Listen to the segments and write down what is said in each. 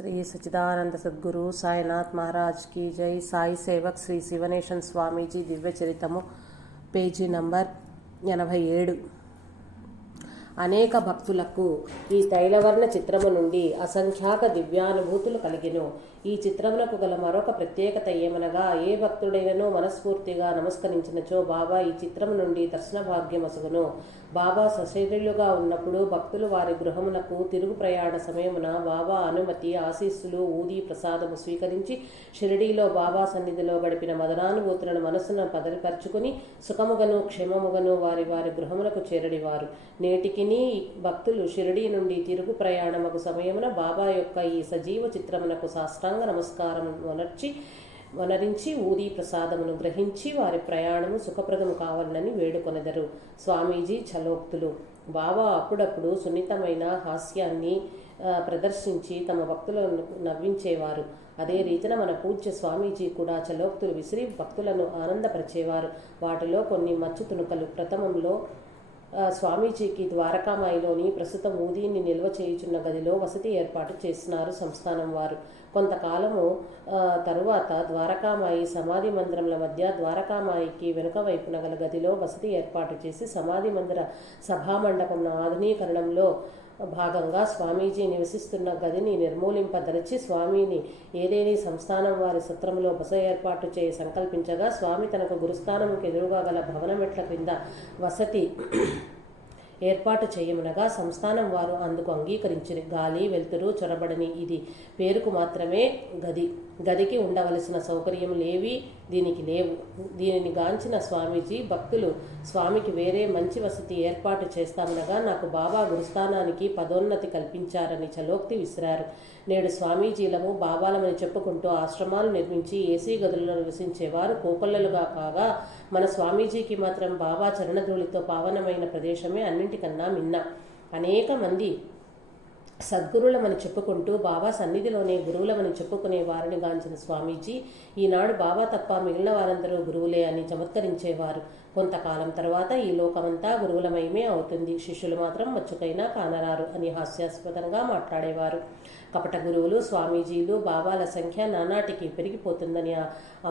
श्री सच्चिदानंद सद्गुरु साईनाथ महाराज की जय। साई सेवक श्री शिवनेशन स्वामीजी दिव्य चरितము పేజీ నంబర్ 87। అనేక భక్తులకు ఈ తైలవర్ణ చిత్రము నుండి అసంఖ్యాక దివ్యానుభూతులు కలిగెను। ఈ చిత్రమునకు గల మరొక ప్రత్యేకత ఏమనగా, ఏ భక్తుడైనను మనస్ఫూర్తిగా నమస్కరించినచో బాబా ఈ చిత్రము నుండి దర్శన భాగ్యమసుగును। బాబా సశరీరులుగా ఉన్నప్పుడు భక్తులు వారి గృహమునకు తిరుగు ప్రయాణ సమయమున బాబా అనుమతి ఆశీస్సులు ఊది ప్రసాదము స్వీకరించి షిరిడీలో బాబా సన్నిధిలో గడిపిన మదనానుభూతులను మనస్సును పదరిపరుచుకుని సుఖముగను క్షేమముగను వారి వారి గృహములకు చేరడివారు। నేటికి భక్తులు షిరిడీ నుండి తిరుగు ప్రయాణముకు సమయమున బాబా యొక్క ఈ సజీవ చిత్రమునకు సాష్టాంగ నమస్కారం వనరించి ఊది ప్రసాదమును గ్రహించి వారి ప్రయాణము సుఖప్రదము కావాలని వేడుకొనెదరు। స్వామీజీ చలోక్తులు। బాబా అప్పుడప్పుడు సున్నితమైన హాస్యాన్ని ప్రదర్శించి తమ భక్తులను నవ్వించేవారు। అదే రీతిన మన పూజ్య స్వామీజీ కూడా చలోక్తులు విసిరి భక్తులను ఆనందపరిచేవారు। వాటిలో కొన్ని మచ్చు తునుకలు। ప్రథమంలో స్వామీజీకి ద్వారకామాయిలోని ప్రస్తుతం ఊదీని నిల్వ చేయుచున్న గదిలో వసతి ఏర్పాటు చేసినారు సంస్థానం వారు। కొంతకాలము తరువాత ద్వారకామాయి సమాధి మందిరముల మధ్య ద్వారకామాయికి వెనుక వైపున గల గదిలో వసతి ఏర్పాటు చేసి సమాధి మందిర సభామండపం ఆధునీకరణంలో భాగంగా స్వామీజీ నివసిస్తున్న గదిని నిర్మూలింపదలిచి స్వామిని ఏదేని సంస్థానం వారి సత్రములో బస ఏర్పాటు చేయ సంకల్పించగా స్వామి తనకు గురుస్థానముకు ఎదురుగా గల భవనమెట్ల క్రింద వసతి ఏర్పాటు చేయమునగా సంస్థానం వారు అందుకు అంగీకరించిరి। గాలి వెలుతురు చొరబడని ఇది పేరుకు మాత్రమే గది। గదికి ఉండవలసిన సౌకర్యములేవి దీనికి లేవు। దీనిని గాంచిన స్వామీజీ భక్తులు స్వామికి వేరే మంచి వసతి ఏర్పాటు చేస్తామనగా నాకు బాబా గురుస్థానానికి పదోన్నతి కల్పించారని చలోక్తి విసిరారు। నేడు స్వామీజీలము బాబాలమని చెప్పుకుంటూ ఆశ్రమాలు నిర్మించి ఏసీ గదులలో నివసించేవారు కోకొల్లలుగా కాగా, మన స్వామీజీకి మాత్రం బాబా చరణధూళితో పావనమైన ప్రదేశమే అన్నింటికన్నా మిన్న। అనేక మంది సద్గురులమని చెప్పుకుంటూ బాబా సన్నిధిలోనే గురువులమని చెప్పుకునే వారిని గాంచిన స్వామీజీ ఈనాడు బాబా తప్ప మిగిలిన వారందరూ గురువులే అని చమత్కరించేవారు। కొంతకాలం తర్వాత ఈ లోకమంతా గురువులమయమే అవుతుంది, శిష్యులు మాత్రం మచ్చుకైనా కానరారు అని హాస్యాస్పదంగా మాట్లాడేవారు। కపట గురువులు స్వామీజీలు బాబాల సంఖ్య నానాటికి పెరిగిపోతుందని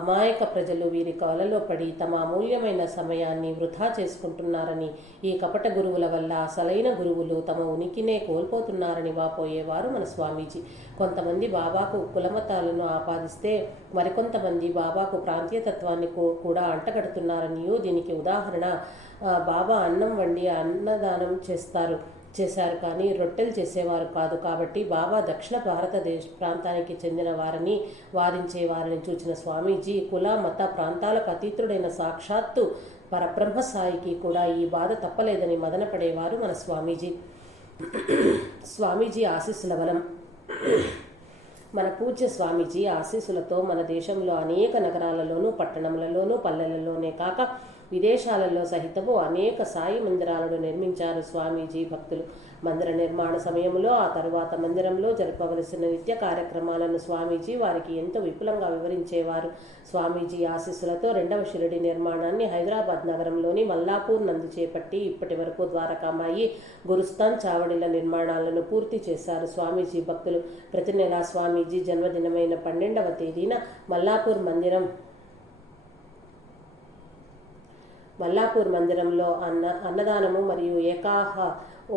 అమాయక ప్రజలు వీరి కాలలో పడి తమ అమూల్యమైన సమయాన్ని వృధా చేసుకుంటున్నారని, ఈ కపట గురువుల వల్ల అసలైన గురువులు తమ ఉనికినే కోల్పోతున్నారని వాపోయేవారు మన స్వామీజీ। కొంతమంది బాబాకు కులమతాలను ఆపాదిస్తే మరికొంతమంది బాబాకు ప్రాంతీయతత్వాన్ని కూడా అంటగడుతున్నారనియూ దీనికి ఉదాహరణ బాబా అన్నం వండి అన్నదానం చేశారు కానీ రొట్టెలు చేసేవారు కాదు। కాబట్టి బాబా దక్షిణ భారతదేశ ప్రాంతానికి చెందిన వారిని వారించే వారిని చూచిన స్వామీజీ కుల మత ప్రాంతాలకు అతీతుడైన సాక్షాత్తు పరబ్రహ్మ సాయికి కూడా ఈ బాధ తప్పలేదని మదనపడేవారు మన స్వామీజీ। స్వామీజీ ఆశీస్సుల బలం। మన పూజ్య స్వామీజీ ఆశీస్సులతో మన దేశంలో అనేక నగరాలలోనూ పట్టణములలోనూ పల్లెలలోనే కాక విదేశాలలో సహితము అనేక సాయి మందిరాలను నిర్మించారు స్వామీజీ భక్తులు। మందిర నిర్మాణ సమయంలో ఆ తరువాత మందిరంలో జరపవలసిన నిత్య కార్యక్రమాలను స్వామీజీ వారికి ఎంతో విపులంగా వివరించేవారు। స్వామీజీ ఆశీస్సులతో రెండవ షిరిడి నిర్మాణాన్ని హైదరాబాద్ నగరంలోని మల్లాపూర్ నందు చేపట్టి ఇప్పటి వరకు ద్వారకామాయి గురుస్థాన్ చావడిల నిర్మాణాలను పూర్తి చేశారు స్వామీజీ భక్తులు। ప్రతి నెల స్వామీజీ జన్మదినమైన 12వ తేదీన మల్లాపూర్ మందిరంలో అన్నదానము మరియు ఏకాహ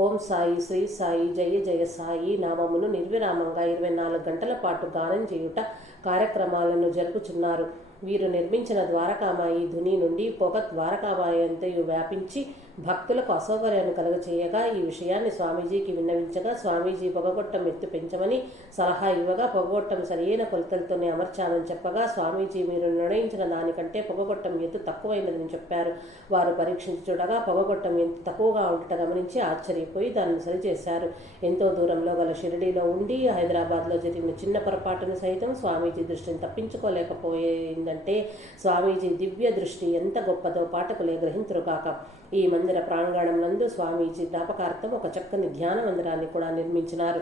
ఓం సాయి శ్రీ సాయి జయ జయ సాయి నామమును నిర్విరామంగా 24 గంటల పాటు గానం చేయుట కార్యక్రమాలను జరుపుచున్నారు। వీరు నిర్మించిన ద్వారకామాయి ధుని నుండి పొగ ద్వారకామాయి అంతయు వ్యాపించి భక్తులకు అసౌకర్యాన్ని కలుగచేయగా ఈ విషయాన్ని స్వామీజీకి విన్నవించగా స్వామీజీ పొగగొట్టం ఎత్తు పెంచమని సలహా ఇవ్వగా పొగగొట్టం సరియైన కొలతలతోనే అమర్చాలని చెప్పగా స్వామీజీ మీరు నిర్ణయించిన దానికంటే పొగగొట్టం ఎత్తు తక్కువైనదని చెప్పారు। వారు పరీక్షించి చూడగా పొగగొట్టం ఎత్తు తక్కువగా ఉండటం గమనించి ఆశ్చర్యపోయి దాన్ని సరిచేశారు। ఎంతో దూరంలో గల షిరిడీలో ఉండి హైదరాబాద్లో జరిగిన చిన్న పొరపాటును సైతం స్వామీజీ దృష్టిని తప్పించుకోలేకపోయిందంటే స్వామీజీ దివ్య దృష్టి ఎంత గొప్పదో పాఠకులే గ్రహింతురు కాక। ఈ మందిర ప్రాంగణం నందు స్వామీజీ జ్ఞాపకార్థం ఒక చక్కని ధ్యాన మందిరాన్ని కూడా నిర్మించినారు।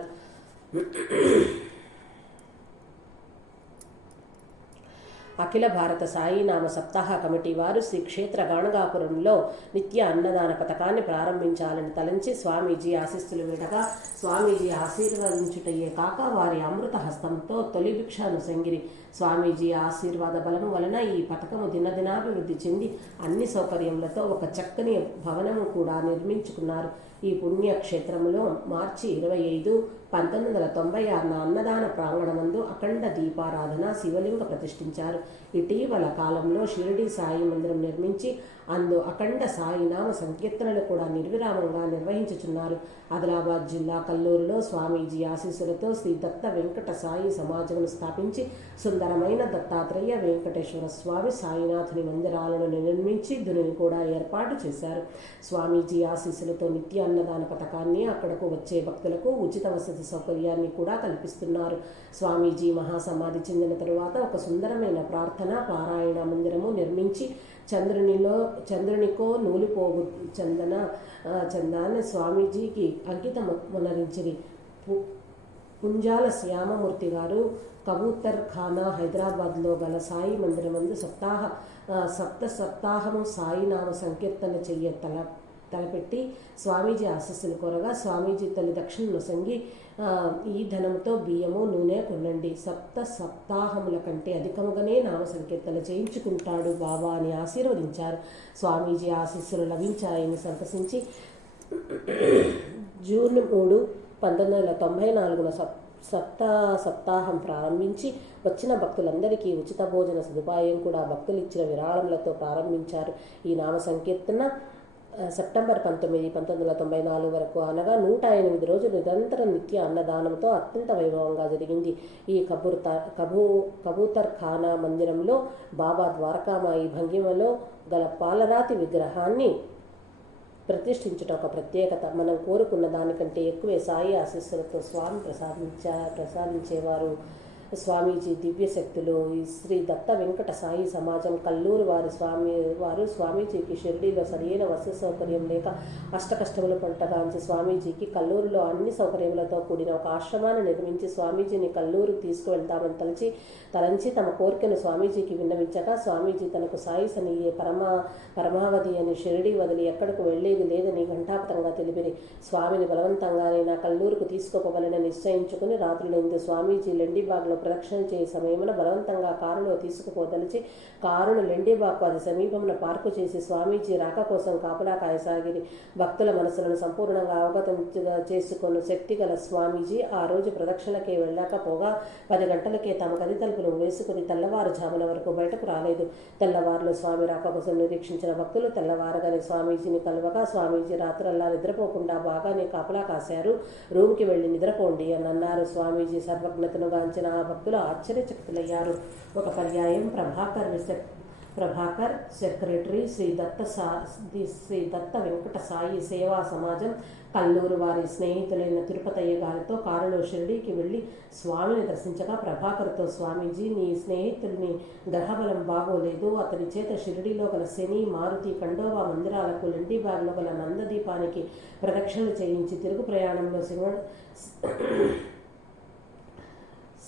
అఖిల భారత సాయినామ సప్తాహ కమిటీ వారు శ్రీ క్షేత్ర గాణగాపురంలో నిత్య అన్నదాన పథకాన్ని ప్రారంభించాలని తలంచి స్వామీజీ ఆశీస్సులు వీడగా స్వామీజీ ఆశీర్వదించుటయే కాక వారి అమృత హస్తంతో తొలి భిక్షను సంగిరి స్వామీజీ ఆశీర్వాద బలము వలన ఈ పథకము దినదినాభివృద్ధి చెంది అన్ని సౌకర్యములతో ఒక చక్కని భవనము కూడా నిర్మించుకున్నారు. ఈ పుణ్యక్షేత్రములో మార్చి 25, 1996 అన్నదాన ప్రాంగణమందు అఖండ దీపారాధన శివలింగ ప్రతిష్ఠించారు. ఇటీవల కాలంలో షిరిడి సాయి మందిరం నిర్మించి అందు అఖండ సాయినామ సంకీర్తనలు కూడా నిర్విరామంగా నిర్వహించుచున్నారు. ఆదిలాబాద్ జిల్లా కల్లూరులో స్వామీజీ ఆశీస్సులతో శ్రీ దత్త వెంకట సాయి సమాజమును స్థాపించి సుందరమైన దత్తాత్రేయ వెంకటేశ్వర స్వామి సాయినాథుని మందిరాలను నిర్మించి ధునిని కూడా ఏర్పాటు చేశారు. స్వామీజీ ఆశీస్సులతో నిత్య అన్నదాన పథకాన్ని అక్కడకు వచ్చే భక్తులకు ఉచిత వసతి సౌకర్యాన్ని కూడా కల్పిస్తున్నారు. స్వామీజీ మహాసమాధి చెందిన తరువాత ఒక సుందరమైన ప్రార్థన పారాయణ మందిరము నిర్మించి చంద్రునికో నూలిపోగు చందాన్ని స్వామీజీకి అంకితమునరించిరి. పుంజాల శ్యామమూర్తి గారు కబూతర్ ఖానా హైదరాబాద్లో గల సాయి మందిరమందు సప్తాహము సాయినామ సంకీర్తన చెయ్య తలపెట్టి స్వామీజీ ఆశీస్సులు కోరగా స్వామీజీ తల్లి దక్షిణను సంగి ఈ ధనంతో బియ్యము నూనె కొనండి, సప్తాహముల కంటే అధికముగానే నామ సంకీర్తన చేయించుకుంటాడు బాబా అని ఆశీర్వదించారు. స్వామీజీ ఆశీస్సులు లభించాయని సంతసించి జూన్ 3, 1994 సప్తాహం ప్రారంభించి వచ్చిన భక్తులందరికీ ఉచిత భోజన సదుపాయం కూడా భక్తులు ఇచ్చిన విరాళములతో ప్రారంభించారు. ఈ నామ సంకీర్తన సెప్టెంబర్ 19, 1994 వరకు అనగా 108 రోజులు నిరంతరం నిత్య అన్నదానంతో అత్యంత వైభవంగా జరిగింది. ఈ కబూతర్ ఖానా మందిరంలో బాబా ద్వారకామాయి భంగిమలో గల పాలరాతి విగ్రహాన్ని ప్రతిష్ఠించుట ఒక ప్రత్యేకత. మనం కోరుకున్న దానికంటే ఎక్కువే సాయి ఆశీస్సులతో స్వామి ప్రసాదించేవారు. స్వామీజీ దివ్యశక్తులు. ఈ శ్రీ దత్త వెంకట సాయి సమాజం కల్లూరు వారు స్వామీజీకి షిరిడీలో సరైన వసతి సౌకర్యం లేక అష్టకష్టములు పంటగాంచి స్వామీజీకి కల్లూరులో అన్ని సౌకర్యములతో కూడిన ఒక ఆశ్రమాన్ని నిర్మించి స్వామీజీని కల్లూరుకు తీసుకువెళ్తామని తలంచి తమ కోరికను స్వామీజీకి విన్నవించగా స్వామీజీ తనకు సాయి సనియే పరమావధి అని షిరిడీ వదిలి ఎక్కడకు వెళ్లేది లేదని ఘంటాపతంగా తెలిపిరి. స్వామిని బలవంతంగానే నా కల్లూరుకు తీసుకోపోవాలని నిశ్చయించుకుని రాత్రులైంది. స్వామీజీ లెండిబాగ్లో ప్రదక్షిణ చేయ సమయమున బలవంతంగా కారులో తీసుకుపోదలిచి కారును లెండిబాగ్కు అది సమీపంలో పార్కు చేసి స్వామీజీ రాక కోసం కాపలా కాయసాగిరి. భక్తుల మనసులను సంపూర్ణంగా అవగతం చేసుకున్న శక్తి గల స్వామీజీ ఆ రోజు ప్రదక్షిణకే వెళ్ళకపోగా 10 గంటలకే తమ గది తలుపులు వేసుకుని తెల్లవారుజామున వరకు బయటకు రాలేదు. తెల్లవారులో స్వామి రాక కోసం నిరీక్షించిన భక్తులు తెల్లవారగానే స్వామీజీని కలవగా స్వామీజీ రాత్రల్లా నిద్రపోకుండా బాగానే కాపలా కాశారు. రూమ్కి వెళ్ళి నిద్రపోండి అని అన్నారు. స్వామీజీ సర్వజ్ఞతను గాంచిన ఆ భక్తులు ఆశ్చర్యచకితులయ్యారు. ఒక పర్యాయం ప్రభాకర్ సెక్రటరీ శ్రీ దత్త వెంకట సాయి సేవా సమాజం కల్లూరు వారి స్నేహితులైన తిరుపతయ్య గారితో కారులో షిరిడీకి వెళ్లి స్వామిని దర్శించగా ప్రభాకర్తో స్వామీజీ నీ స్నేహితుడిని గ్రహబలం బాగోలేదు, అతని చేత షిరిడీలో గల శని, మారుతి, ఖండోబా మందిరాలకు లెండిబాగ్లో గల నందదీపానికి ప్రదక్షిణలు చేయించి తిరుగు ప్రయాణంలో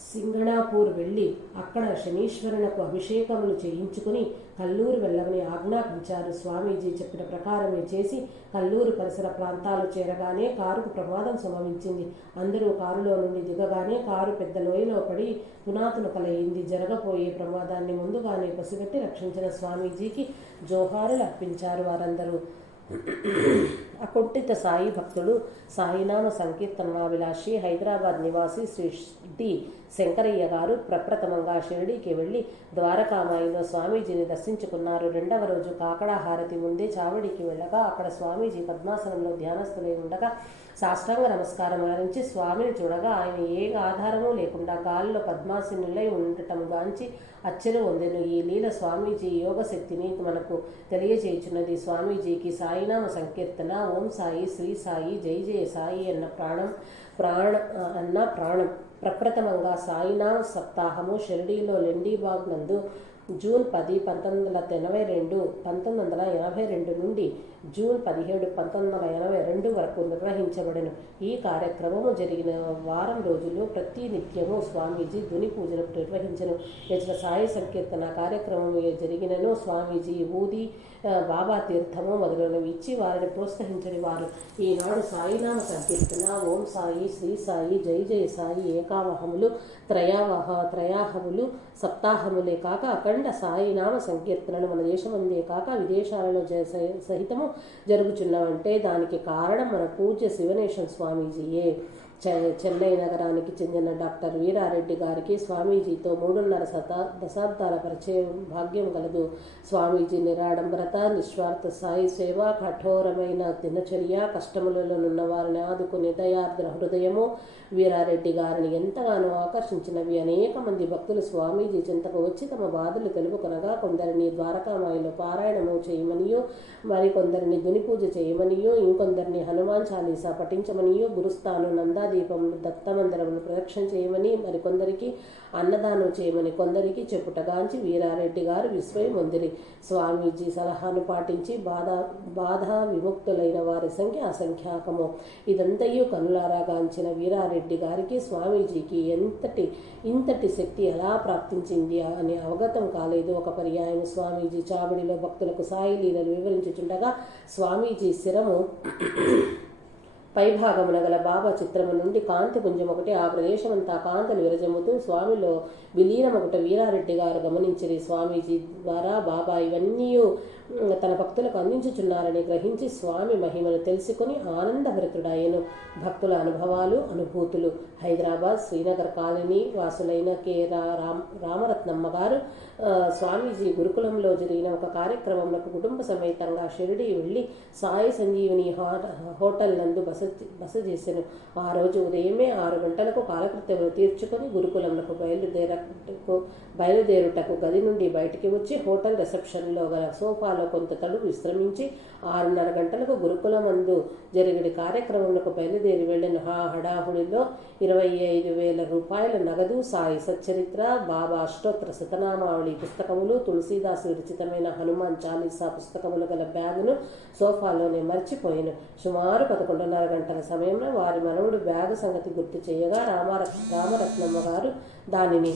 సింగణాపూర్ వెళ్ళి అక్కడ శనీశ్వరునకు అభిషేకములు చేయించుకుని కల్లూరు వెళ్ళమని ఆజ్ఞాపించారు. స్వామీజీ చెప్పిన ప్రకారమే చేసి కల్లూరు పరిసర ప్రాంతాలు చేరగానే కారుకు ప్రమాదం సంభవించింది. అందరూ కారులో నుండి దిగగానే కారు పెద్ద లోయలో పడి పునాతునకలయింది. జరగబోయే ప్రమాదాన్ని ముందుగానే పసిగట్టి రక్షించిన స్వామీజీకి జోహారులు అర్పించారు వారందరూ. అకుంఠిత సాయి భక్తుడు, సాయినామ సంకీర్తనాభిలాషి, హైదరాబాద్ నివాసి శ్రీ డి శంకరయ్య గారు ప్రప్రథమంగా షిరిడీకి వెళ్లి ద్వారకామాయిలో స్వామీజీని దర్శించుకున్నారు. 2వ రోజు కాకడా హారతి ముందే చావడికి వెళ్ళగా అక్కడ స్వామీజీ పద్మాసనంలో ధ్యానస్థులై ఉండగా సాష్టాంగ నమస్కారం ఆరించి స్వామిని చూడగా ఆయన ఏ ఆధారమూ లేకుండా గాలిలో పద్మాసనులై ఉండటం గాంచి అచ్చెను పొందెను. ఈ లీల స్వామీజీ యోగ శక్తిని మనకు తెలియజేయుచున్నది. స్వామీజీకి సాయినామ సంకీర్తన, ఓం సాయి, శ్రీ సాయి, జై జయ సాయి అన్న ప్రాణం. ప్రప్రథమంగా సాయినామ సప్తాహము షిరిడీలో లెండిబాగ్ నందు జూన్ 10, 1982 1982 నుండి జూన్ 17, 1982 వరకు నిర్వహించబడెను. ఈ కార్యక్రమము జరిగిన వారం రోజులు ప్రతి నిత్యము స్వామీజీ ధుని పూజలు నిర్వహించను. ఇతర సాయి సంకీర్తన కార్యక్రమం జరిగినను స్వామీజీ ఊది బాబా తీర్థము మొదలైనవి ఇచ్చి వారిని ప్రోత్సహించని వారు. ఈనాడు సాయినామ సంకీర్తన, ఓం సాయి, శ్రీ సాయి, జై జయ సాయి ఏకావహములు, త్రయాహములు, సప్తాహములే కాక అఖండ సాయినామ సంకీర్తనలు మన దేశమందే కాక విదేశాలలో సహితము జరుగుచున్నవంటే దానికి కారణం మన పూజ్య శివనేశన్ స్వామీజీయే. చెన్నై నగరానికి చెందిన డాక్టర్ వీరారెడ్డి గారికి స్వామీజీతో 3.5 దశాబ్దాల పరిచయం భాగ్యం కలదు. స్వామీజీ నిరాడంబరత, నిస్వార్థ సాయి సేవ, కఠోరమైన దినచర్య, కష్టములలోనున్న వారిని ఆదుకునే దయార్ద్ర హృదయము వీరారెడ్డి గారిని ఎంతగానో ఆకర్షించినవి. అనేక మంది భక్తులు స్వామీజీ చెంతకు వచ్చి తమ బాధలు తెలుపుకొనగా కొందరిని ద్వారకామాయిలో పారాయణము చేయమనియో, మరికొందరిని దుని పూజ చేయమనియో, ఇంకొందరిని హనుమాన్ చాలీసా పఠించమనియో, గురుస్థాను నందాదీపములు దత్తమందిరములు ప్రదక్షిణ చేయమని, మరికొందరికి అన్నదానం చేయమని కొందరికి చెప్పుటగాంచి వీరారెడ్డి గారు విస్మయమొందిరి. స్వామీజీ సలహాను పాటించి బాధా విముక్తులైన వారి సంఖ్య అసంఖ్యాకము. ఇదంతయు కనులారాగాంచిన వీరారెడ్డి గారికి స్వామీజీకి ఇంతటి శక్తి ఎలా ప్రాప్తించింది అని అవగతం కాలేదు. ఒక పర్యాయం స్వామీజీ చాబడిలో భక్తులకు సాయి లీలలు వివరించుచుండగా స్వామీజీ శిరము పైభాగమున గల బాబా చిత్రము నుండి కాంతి పుంజం ఒకటి ఆ ప్రదేశమంతా కాంతలు విరజమ్ముతూ స్వామిలో విలీనమొకట వీరారెడ్డి గారు గమనించిరి. స్వామీజీ ద్వారా బాబా ఇవన్నీ తన భక్తులకు అందించుచున్నారని గ్రహించి స్వామి మహిమను తెలుసుకుని ఆనందభరితుడాయను. భక్తుల అనుభవాలు, అనుభూతులు. హైదరాబాద్ శ్రీనగర్ కాలనీ వాసులైన కె. రామరత్నమ్మ గారు స్వామీజీ గురుకులంలో జరిగిన ఒక కార్యక్రమంలో కుటుంబ సమేతంగా షిరిడి వెళ్లి సాయి సంజీవిని హోటల్ నందు బస చేసెను. ఆ రోజు ఉదయమే 6 గంటలకు కాలకృత్యములు తీర్చుకొని గురుకులంకు బయలుదేరుటకు గది నుండి బయటికి వచ్చి హోటల్ రిసెప్షన్లో గల సోఫాలో కొంత తడుపు విశ్రమించి 6:30 గంటలకు గురుకులమందు జరిగిన కార్యక్రమంలో బయలుదేరి వెళ్లిన హడాహుడిలో 25,000 రూపాయల నగదు, సాయి సచ్చరిత్ర, బాబా అష్టోత్తర శతనామావళి పుస్తకములు, తులసీదాసు విరచితమైన హనుమాన్ చాలీసా పుస్తకములు గల బ్యాగును సోఫాలోనే మర్చిపోయాను. సుమారు 11:30 గంటల సమయంలో వారి మనవుడు బ్యాగు సంగతి గుర్తు చేయగా రామరత్నమ్మ గారు దానిని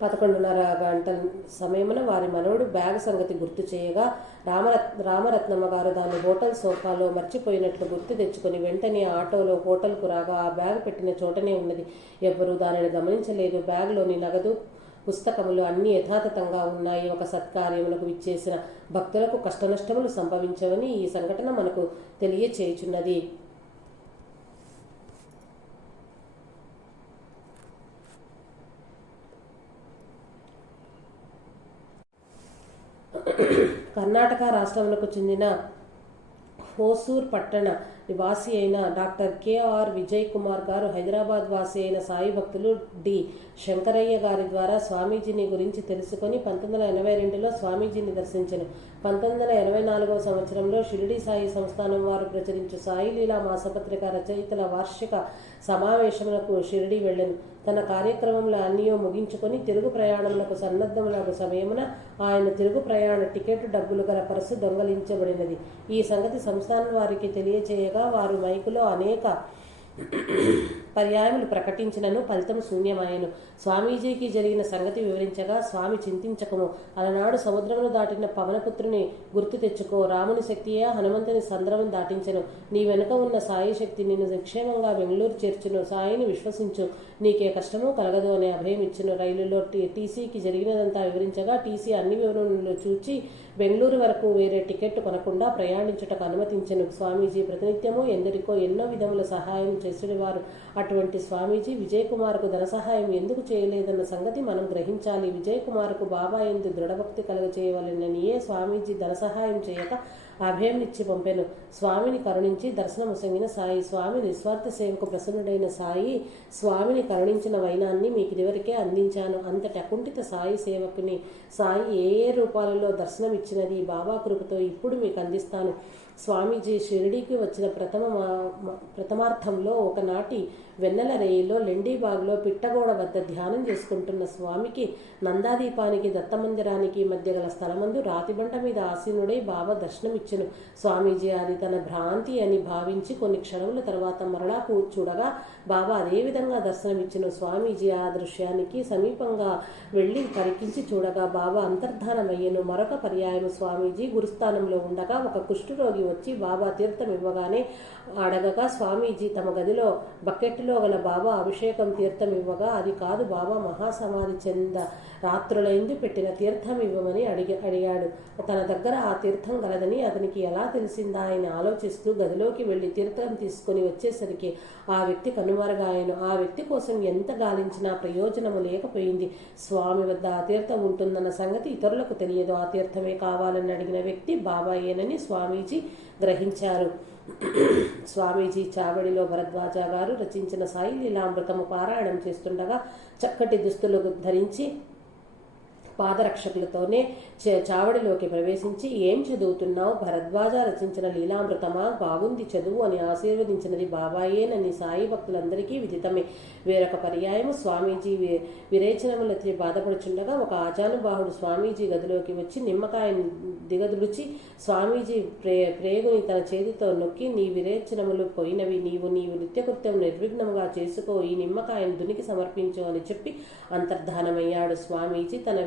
పదకొండున్నర గంటల సమయమున వారి మనవడు బ్యాగ్ సంగతి గుర్తు చేయగా రామరత్నమ్మ గారు దాన్ని హోటల్ సోఫాలో మర్చిపోయినట్లు గుర్తు తెచ్చుకొని వెంటనే ఆటోలో హోటల్కు రాగా ఆ బ్యాగ్ పెట్టిన చోటనే ఉన్నది. ఎవ్వరూ దానిని గమనించలేదు. బ్యాగ్లోని నగదు, పుస్తకములు అన్నీ యథాతథంగా ఉన్నాయి. ఒక సత్కార్యములకు విచ్చేసిన భక్తులకు కష్టనష్టములు సంభవించవని ఈ సంఘటన మనకు తెలియచేయుచున్నది. కర్ణాటక రాష్ట్రములకు చెందిన హోసూర్ పట్టణ నివాసి అయిన డాక్టర్ కె.ఆర్. విజయ్ కుమార్ గారు హైదరాబాద్ వాసి అయిన సాయి భక్తులు డి. శంకరయ్య గారి ద్వారా స్వామీజీని గురించి తెలుసుకొని 1982లో స్వామీజీని దర్శించను. 1984వ సంవత్సరంలో షిరిడి సాయి సంస్థానం వారు ప్రచురించు సాయి లీలా మాసపత్రిక రచయితల వార్షిక సమావేశములకు షిరిడి వెళ్ళెను. తన కార్యక్రమంలో అన్నీ ముగించుకొని తిరుగు ప్రయాణములకు సన్నద్ధములకు సమయమున ఆయన తిరుగు ప్రయాణ టికెట్ డబ్బులు గల పర్సు దొంగలించబడినది. ఈ సంగతి సంస్థానం వారికి తెలియచేయగా వారు మైకులో అనేక పర్యాయములు ప్రకటించినను ఫలితం శూన్యమాయను. స్వామీజీకి జరిగిన సంగతి వివరించగా స్వామి చింతించకము, అలనాడు సముద్రమును దాటిన పవనపుత్రుని గుర్తు తెచ్చుకో. రాముని శక్తియే హనుమంతుని సంద్రమును దాటించను. నీ వెనుక ఉన్న సాయి శక్తి నిన్ను నిక్షేమంగా బెంగళూరు చేర్చును. సాయిని విశ్వసించు, నీకే కష్టము కలగదు అనే అభయం ఇచ్చును. రైలులో టీసీకి జరిగినదంతా వివరించగా టీసీ అన్ని వివరణలు చూచి బెంగళూరు వరకు వేరే టికెట్ కొనకుండా ప్రయాణించుటకు అనుమతించెను. స్వామీజీ ప్రతినిత్యము ఎందరికో ఎన్నో విధముల సహాయం చేసేవారు. అటువంటి స్వామీజీ విజయకుమార్కు ధన సహాయం ఎందుకు చేయలేదన్న సంగతి మనం గ్రహించాలి. విజయకుమార్కు బాబా ఎందు దృఢభక్తి కలగచేయవలెననియే స్వామీజీ ధన సహాయం చేయక అభయం ఇచ్చి పంపెను. స్వామిని కరుణించి దర్శనముసంగిన సాయి, స్వామి నిస్వార్థ సేవకు ప్రసన్నుడైన సాయి, స్వామిని కరుణించిన వైనాన్ని మీకు ఇదివరకే అందించాను. అంతటి అకుంఠిత సాయి సేవకుని సాయి ఏ ఏ రూపాలలో దర్శనమిచ్చినది బాబా కృపతో ఇప్పుడు మీకు అందిస్తాను. స్వామీజీ షిరిడీకి వచ్చిన ప్రథమార్థంలో ఒకనాటి వెన్నెల రేయిలో లెండీబాగ్లో పిట్టగోడ వద్ద ధ్యానం చేసుకుంటున్న స్వామికి నందాదీపానికి దత్తమందిరానికి మధ్య గల స్థలమందు రాతిబంట మీద ఆసీనుడై బాబా దర్శనమిచ్చెను. స్వామీజీ అది తన భ్రాంతి అని భావించి కొన్ని క్షణముల తర్వాత మరలా చూడగా బాబా అదేవిధంగా దర్శనమిచ్చెను. స్వామీజీ ఆ దృశ్యానికి సమీపంగా వెళ్ళి పరికించి చూడగా బాబా అంతర్ధానమయ్యను. మరొక పర్యాయం స్వామీజీ గురుస్థానంలో ఉండగా ఒక కుష్ఠరోగి వచ్చి బాబా తీర్థం ఇవ్వగానే అడగగా స్వామీజీ తమ గదిలో బకెట్లో గల బాబా అభిషేకం తీర్థం ఇవ్వగా అది కాదు బాబా మహాసమాధి చెంద రాత్రులైంది పెట్టిన తీర్థం ఇవ్వమని అడిగాడు. తన దగ్గర ఆ తీర్థం గలదని అతనికి ఎలా తెలిసిందా అని ఆలోచిస్తూ గదిలోకి వెళ్లి తీర్థం తీసుకుని వచ్చేసరికి ఆ వ్యక్తి కనుమరుగాయను. ఆ వ్యక్తి కోసం ఎంత గాలించినా ప్రయోజనము లేకపోయింది. స్వామి వద్ద ఆ తీర్థం ఉంటుందన్న సంగతి ఇతరులకు తెలియదు. ఆ తీర్థమే కావాలని అడిగిన వ్యక్తి బాబాయేనని స్వామీజీ గ్రహించారు. స్వామీజీ చావడిలో భరద్వాజ గారు రచించిన సాయి లీలామృతము పారాయణం చేస్తుండగా చక్కటి దుస్తులు ధరించి పాదరక్షకులతోనే చావడిలోకి ప్రవేశించి ఏం చదువుతున్నావు? భరద్వాజ రచించిన లీలామృతమా? బాగుంది చదువు అని ఆశీర్వదించినది బాబాయేనని సాయి భక్తులందరికీ విదితమే. వేరొక పర్యాయము స్వామీజీ విరేచనములతో బాధపడుచుండగా ఒక ఆజానుబాహుడు స్వామీజీ గదిలోకి వచ్చి నిమ్మకాయను దిగదుడిచి స్వామీజీ ప్రేగుని తన చేతితో నొక్కి, నీ విరేచనములు పోయినవి, నీవు నిత్యకృత్యం నిర్విఘ్నముగా చేసుకో, ఈ నిమ్మకాయను దునికి సమర్పించు అని చెప్పి అంతర్ధానమయ్యాడు. స్వామీజీ తాను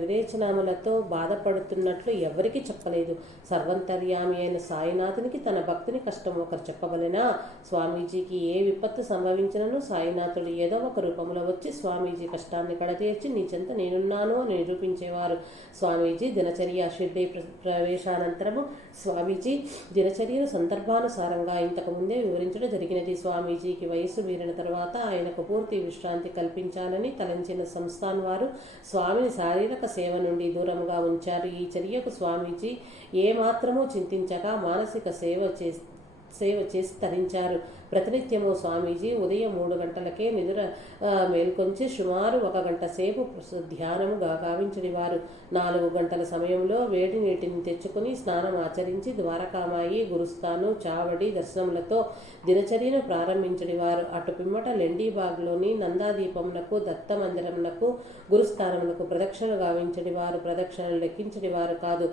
విరేచనములతో బాధపడుతున్నట్లు ఎవరికి చెప్పలేదు. సర్వంతర్యామి అయిన సాయినాథునికి తన భక్తుని కష్టం ఒకరు చెప్పవలెనా? స్వామీజీకి ఏ విపత్తు సంభవించినను సాయినాథుడు ఏదో ఒక రూపంలో వచ్చి స్వామీజీ కష్టాన్ని కడతీర్చి నీ చెంత నేనున్నాను అని నిరూపించేవారు. స్వామీజీ దినచర్య షిర్డీ ప్రవేశానంతరము స్వామీజీ దినచర్యను సందర్భానుసారంగా ఇంతకు ముందే వివరించడం జరిగినది. స్వామీజీకి వయస్సు మీరిన తర్వాత ఆయనకు పూర్తి విశ్రాంతి కల్పించాలని తలంచిన సంస్థాన్ వారు స్వామిని శారీరక సేవ నుండి దూరంగా ఉంచారు. ఈ చర్యకు స్వామీజీ ఏమాత్రమూ చింతించక మానసిక సేవ చేసి తరించారు. ప్రతినిత్యము స్వామీజీ ఉదయం 3 గంటలకే నిద్ర మేల్కొంచి సుమారు 1 గంట సేపు ధ్యానము గావించడివారు. 4 గంటల సమయంలో వేడి నీటిని తెచ్చుకుని స్నానం ఆచరించి ద్వారకామాయి, గురుస్థాను, చావడి దర్శనములతో దినచర్యను ప్రారంభించడివారు. అటు పిమ్మట లెండీబాగ్లోని నందాదీపమునకు, దత్త మందిరమునకు, గురుస్థానమునకు ప్రదక్షిణలు గావించడివారు. ప్రదక్షిణలు లెక్కించడివారు కాదు,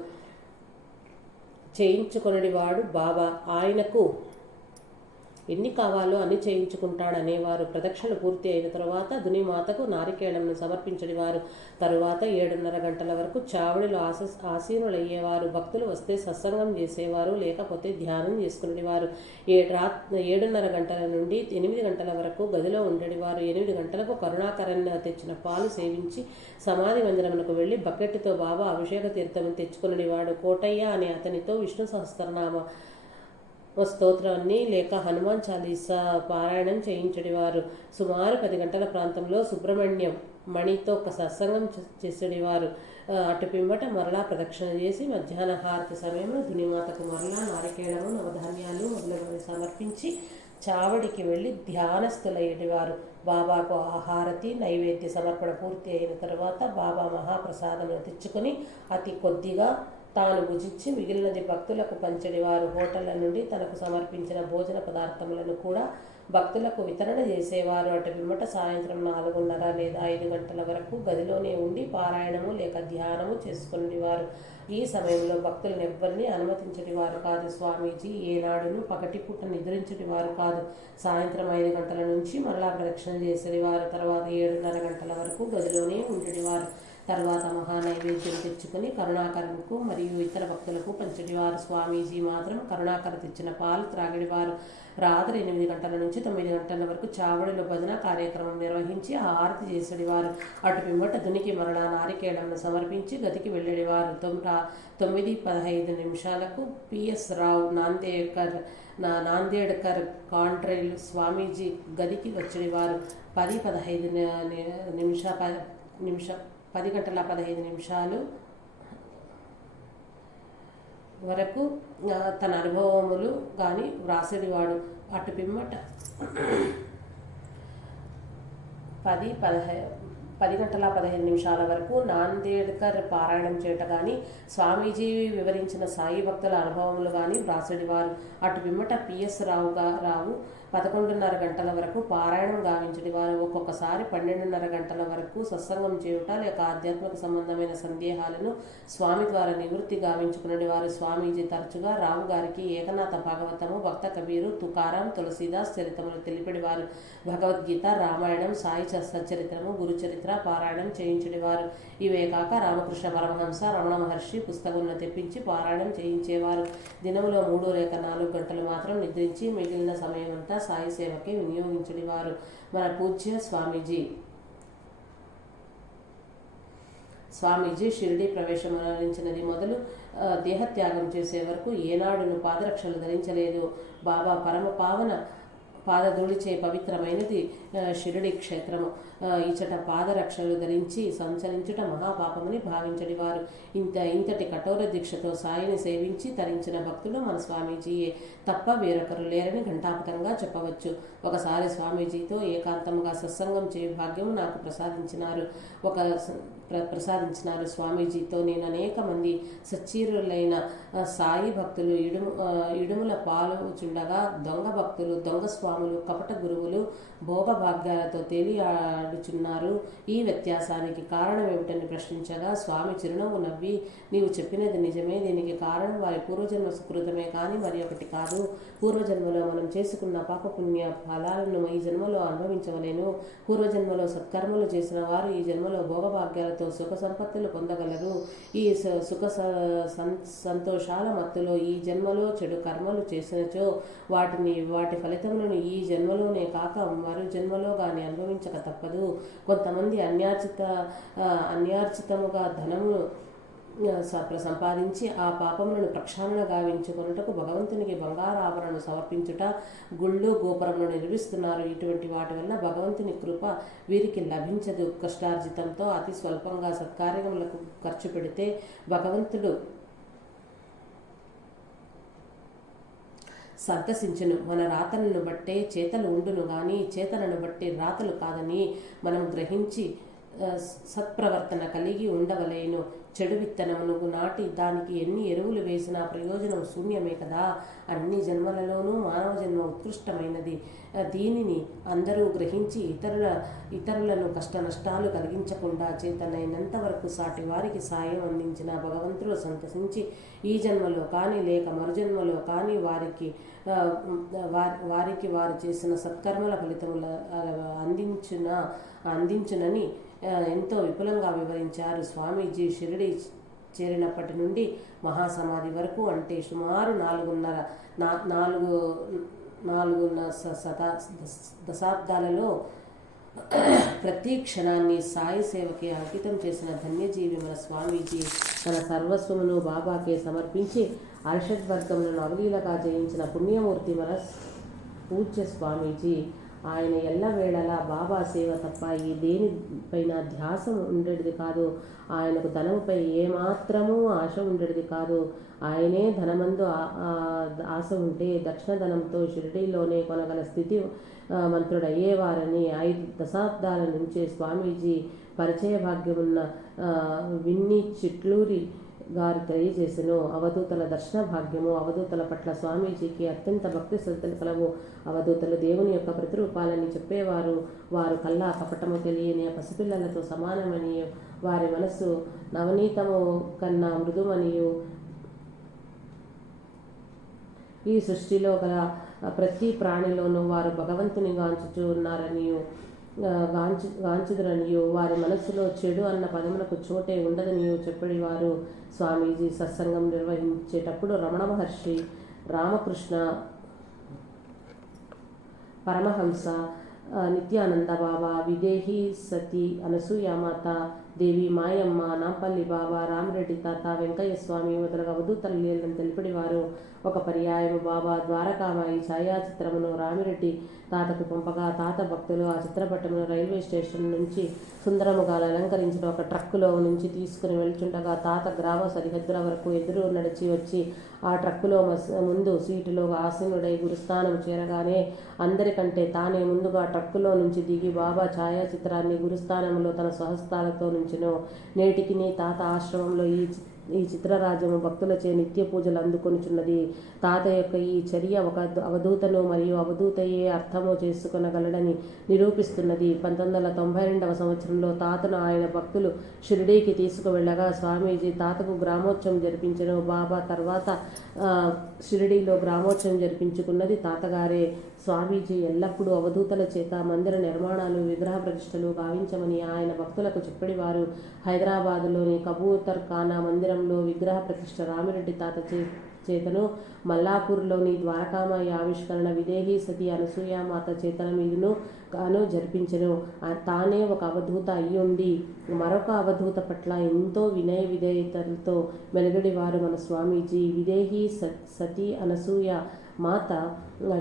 చేయించుకొనడివాడు బాబా. ఆయనకు ఎన్ని కావాలో అన్ని చేయించుకుంటాడనేవారు. ప్రదక్షిణలు పూర్తి అయిన తరువాత దునిమాతకు నారికేళంను సమర్పించడివారు. తరువాత 7:30 గంటల వరకు చావడిలో ఆసీనులయ్యేవారు. భక్తులు వస్తే సత్సంగం చేసేవారు, లేకపోతే ధ్యానం చేసుకునేవారు. 7:30 గంటల నుండి 8 గంటల వరకు గదిలో ఉండేవారు. 8 గంటలకు కరుణాకరణ తెచ్చిన పాలు సేవించి సమాధి మందిరమునకు వెళ్లి బకెట్తో బాబా అభిషేక తీర్థం తెచ్చుకునేవాడు. కోటయ్య అనే అతనితో విష్ణు సహస్రనామ స్తోత్రాన్ని లేక హనుమాన్ చాలీసా పారాయణం చేయించడివారు. సుమారు 10 గంటల ప్రాంతంలో సుబ్రహ్మణ్యం మణితో ఒక సత్సంగం చేసేవారు. అటు పిమ్మట మరలా ప్రదక్షిణ చేసి మధ్యాహ్న హారతి సమయంలో దునిమాతకు మరలా నారికేళము, నవధాన్యాలు మొదలగునవి సమర్పించి చావడికి వెళ్లి ధ్యానస్థులయ్యేవారు. బాబాకు ఆహారతి నైవేద్య సమర్పణ పూర్తి అయిన తర్వాత బాబా మహాప్రసాదమును తెచ్చుకొని అతి కొద్దిగా తాను భుజించి మిగిలినది భక్తులకు పంచడివారు. హోటళ్ల నుండి తనకు సమర్పించిన భోజన పదార్థములను కూడా భక్తులకు వితరణ చేసేవారు. అటు పిమ్మట సాయంత్రం 4:30 లేదా 5 గంటల వరకు గదిలోనే ఉండి పారాయణము లేక ధ్యానము చేసుకునేవారు. ఈ సమయంలో భక్తులను ఎవ్వరిని అనుమతించడివారు కాదు. స్వామీజీ ఏనాడును పగటిపూట నిద్రించడివారు కాదు. సాయంత్రం 5 గంటల నుంచి మరలా ప్రదక్షిణ చేసేవారు. తర్వాత 7:30 గంటల వరకు గదిలోనే ఉండేవారు. తర్వాత మహానైవేద్యం తెచ్చుకుని కరుణాకరునికి మరియు ఇతర భక్తులకు పంచడివారు. స్వామీజీ మాత్రం కరుణాకర్ తెచ్చిన పాలు త్రాగిడివారు. రాత్రి 8 గంటల నుంచి 9 గంటల వరకు చావడిలో భజన కార్యక్రమం నిర్వహించి హారతి చేసేవారు. అటు పిమ్మట దునికి మరలా నారికేళంను సమర్పించి గదికి వెళ్ళేవారు. 9:15 పిఎస్ రావు నాందేడ్కర్ కాంట్రైల్ స్వామీజీ గదికి వచ్చేవారు. 10 గంటల 15 నిమిషాలు వరకు తన అనుభవములు కానీ వ్రాసేవాడు. అటు పిమ్మట 10 గంటల 15 నిమిషాల వరకు నాందేడ్కర్ పారాయణం చేయట కానీ స్వామీజీ వివరించిన సాయి భక్తుల అనుభవములు కానీ వ్రాసడివారు. అటు పిమ్మట పిఎస్ రావు 11:30 గంటల వరకు పారాయణం గావించడివారు. ఒక్కొక్కసారి 12:30 గంటల వరకు సత్సంగం చేయుట లేక ఆధ్యాత్మిక సంబంధమైన సందేహాలను స్వామి ద్వారా నివృత్తి గావించుకునేవారు. స్వామీజీ తరచుగా రావు గారికి ఏకనాథ భాగవతము, భక్త కబీరు, తుకారాం, తులసీదాస్ చరిత్రములు తెలిపిడివారు. భగవద్గీత, రామాయణం, సాయి సచ్చరిత్రము, గురుచరిత్ర పారాయణం చేయించేవారు. ఇవే కాక రామకృష్ణ పరమహంస, రమణ మహర్షి పుస్తకములను తెప్పించి పారాయణం చేయించేవారు. దినంలో 3 లేక 4 గంటలు మాత్రం నిద్రించి మిగిలిన సమయమంతా సాయి సేవకే వినియోగించేవారు. మన పూజ్య స్వామీజీ షిరిడి ప్రవేశించినది మొదలు దేహత్యాగం చేసే వరకు ఏనాడును పాదరక్షలు ధరించలేదు. బాబా పరమ పావన పాదధూళిచే పవిత్రమైనది షిరిడి క్షేత్రము. ఇచ్చట పాదరక్షలు ధరించి సంచరించుట మహాపాపమని భావించడివారు. ఇంతటి కఠోర దీక్షతో సాయిని సేవించి తరించిన భక్తులు మన స్వామీజీయే తప్ప వేరొకరు లేరని ఘంటాపథంగా చెప్పవచ్చు. ఒకసారి స్వామీజీతో ఏకాంతంగా సత్సంగం చేయు భాగ్యము నాకు ప్రసాదించినారు. స్వామీజీతో నేను అనేక మంది సచ్చీరులైన సాయి భక్తులు ఇడుముల పాలుచుండగా దొంగ భక్తులు, దొంగ స్వాములు, కపట గురువులు భోగభాగ్యాలతో తేలియాడుచున్నారు. ఈ వ్యత్యాసానికి కారణం ఏమిటని ప్రశ్నించగా స్వామి చిరునవ్వు నవ్వి, నీవు చెప్పినది నిజమే. దీనికి కారణం వారి పూర్వజన్మ సుకృతమే కానీ మరి ఒకటి కాదు. పూర్వజన్మలో మనం చేసుకున్న పాపపుణ్య ఫలాలను ఈ జన్మలో అనుభవించవలేను. పూర్వజన్మలో సత్కర్మలు చేసిన వారు ఈ జన్మలో భోగభాగ్యాలతో సుఖ సంపత్తులు పొందగలరు. ఈ సుఖ సంతోషాల మత్తులో ఈ జన్మలో చెడు కర్మలు చేసినచో వాటి ఫలితములను ఈ జన్మలోనే కాక మరు జన్మలో గాని అనుభవించక తప్పదు. కొంతమంది అన్యార్జితముగా ధనము సంపాదించి ఆ పాపములను ప్రక్షాళన గావించుకొనుటకు భగవంతునికి బంగారాభరణను సమర్పించుట, గుళ్ళు గోపురములను నిర్మిస్తున్నారు. ఇటువంటి వాటి వల్ల భగవంతుని కృప వీరికి లభించదు. కష్టార్జితంతో అతి స్వల్పంగా సత్కార్యములకు ఖర్చు పెడితే భగవంతుడు సంతసించును. మన రాతలను బట్టే చేతలు ఉండును గాని చేతలను బట్టి రాతలు కాదని మనం గ్రహించి సత్ప్రవర్తన కలిగి ఉండవలేను. చెడు విత్తనమును నాటి దానికి ఎన్ని ఎరువులు వేసినా ప్రయోజనం శూన్యమే కదా. అన్ని జన్మలలోనూ మానవ జన్మ ఉత్కృష్టమైనది. దీనిని అందరూ గ్రహించి ఇతరులను కష్ట నష్టాలు కలిగించకుండా చేతనైనంత వరకు సాటి వారికి సాయం అందించిన భగవంతుడు సంతసించి ఈ జన్మలో కానీ లేక మరుజన్మలో కానీ వారికి వారు చేసిన సత్కర్మల ఫలితముల అందించునని ఎంతో విపులంగా వివరించారు. స్వామీజీ షిరిడి చేరినప్పటి నుండి మహాసమాధి వరకు అంటే సుమారు 4 దశాబ్దాలలో ప్రతి క్షణాన్ని సాయి సేవకి అంకితం చేసిన ధన్యజీవి మన స్వామీజీ. తన సర్వస్వమును బాబాకే సమర్పించి అరిషడ్వర్గములను అవలీలగా జయించిన పుణ్యమూర్తి మన పూజ్య స్వామీజీ. ఆయన ఎల్లవేళలా బాబా సేవ తప్ప ఈ దేనిపైన ధ్యాస ఉండేది కాదు. ఆయనకు ధనముపై ఏమాత్రమూ ఆశ ఉండేది కాదు. ఆయనే ధనమందు ఆశ ఉంటే దక్షిణ ధనంతో షిరిడీలోనే కొనగల స్థితి మంత్రుడయ్యేవారని 5 దశాబ్దాల నుంచే స్వామీజీ పరిచయ భాగ్యమున్న విన్ని చిట్లూరి గారు తెలియజేసెను. అవధూతల దర్శన భాగ్యము. అవధూతల పట్ల స్వామీజీకి అత్యంత భక్తి శ్రద్ధలు కలవు. అవధూతలు దేవుని యొక్క ప్రతిరూపాలని చెప్పేవారు. వారు కల్లా కపటము తెలియని పసిపిల్లలతో సమానమని, వారి మనస్సు నవనీతము కన్నా మృదుమనియు, ఈ సృష్టిలో గల ప్రతి ప్రాణిలోనూ వారు భగవంతుని గాంచుచూ ఉన్నారనియు గాంచుదురనియు వారి మనస్సులో చెడు అన్న పదములకు చోటే ఉండదనియు చెప్పడి వారు. స్వామీజీ సత్సంగం నిర్వహించేటప్పుడు రమణ మహర్షి, రామకృష్ణ పరమహంస, నిత్యానంద బాబా, విదేహి సతి అనసూయమాత, దేవి మాయమ్మ, నాంపల్లి బాబా, రామిరెడ్డి తాత, వెంకయ్య స్వామి మొదలగు అవధూతల లీలను తెలిపిడివారు. ఒక పర్యాయము బాబా ద్వారకామాయి ఛాయాచిత్రమును రామిరెడ్డి తాతకు పంపగా తాత భక్తులు ఆ చిత్రపటమును రైల్వే స్టేషన్ నుంచి సుందరముగా అలంకరించిన ఒక ట్రక్కులో నుంచి తీసుకుని వెళ్తుండగా తాత గ్రామ సరిహద్దుల వరకు ఎదురు నడిచి వచ్చి ఆ ట్రక్కులో ముందు సీటులో ఆసీనుడై గురుస్థానం చేరగానే అందరికంటే తానే ముందుగా ట్రక్కులో నుంచి దిగి బాబా ఛాయాచిత్రాన్ని గురుస్థానంలో తన స్వహస్తాలతో నుంచెను. నేటికి తాత ఆశ్రమంలో ఈ చిత్రరాజ్యము భక్తులచే నిత్య పూజలు అందుకొనుచున్నది. తాత యొక్క ఈ చర్య ఒక అవధూతను మరియు అవధూతయే అర్థము చేసుకొనగలడని నిరూపిస్తున్నది. 1992వ సంవత్సరంలో తాతను ఆయన భక్తులు షిరిడీకి తీసుకువెళ్ళగా స్వామీజీ తాతకు గ్రామోత్సవం జరిపించెను. బాబా తర్వాత షిరిడీలో గ్రామోత్సవం జరిపించుకున్నది తాతగారే. స్వామీజీ ఎల్లప్పుడూ అవధూతల చేత మందిర నిర్మాణాలు, విగ్రహ ప్రతిష్టలు గావించమని ఆయన భక్తులకు చెప్పడివారు. హైదరాబాదులోని కబూతర్ ఖానా మందిరంలో విగ్రహ ప్రతిష్ఠ రామిరెడ్డి తాత చేతను, మల్లాపూర్లోని ద్వారకామాయి ఆవిష్కరణ విదేహి సతి అనసూయమాత చేతన మీదును గాను జరిపించెను. తానే ఒక అవధూత అయ్యుండి మరొక అవధూత పట్ల ఎంతో వినయ విధేయతలతో మెలగడివారు మన స్వామీజీ. విదేహి సతి అనసూయ మాత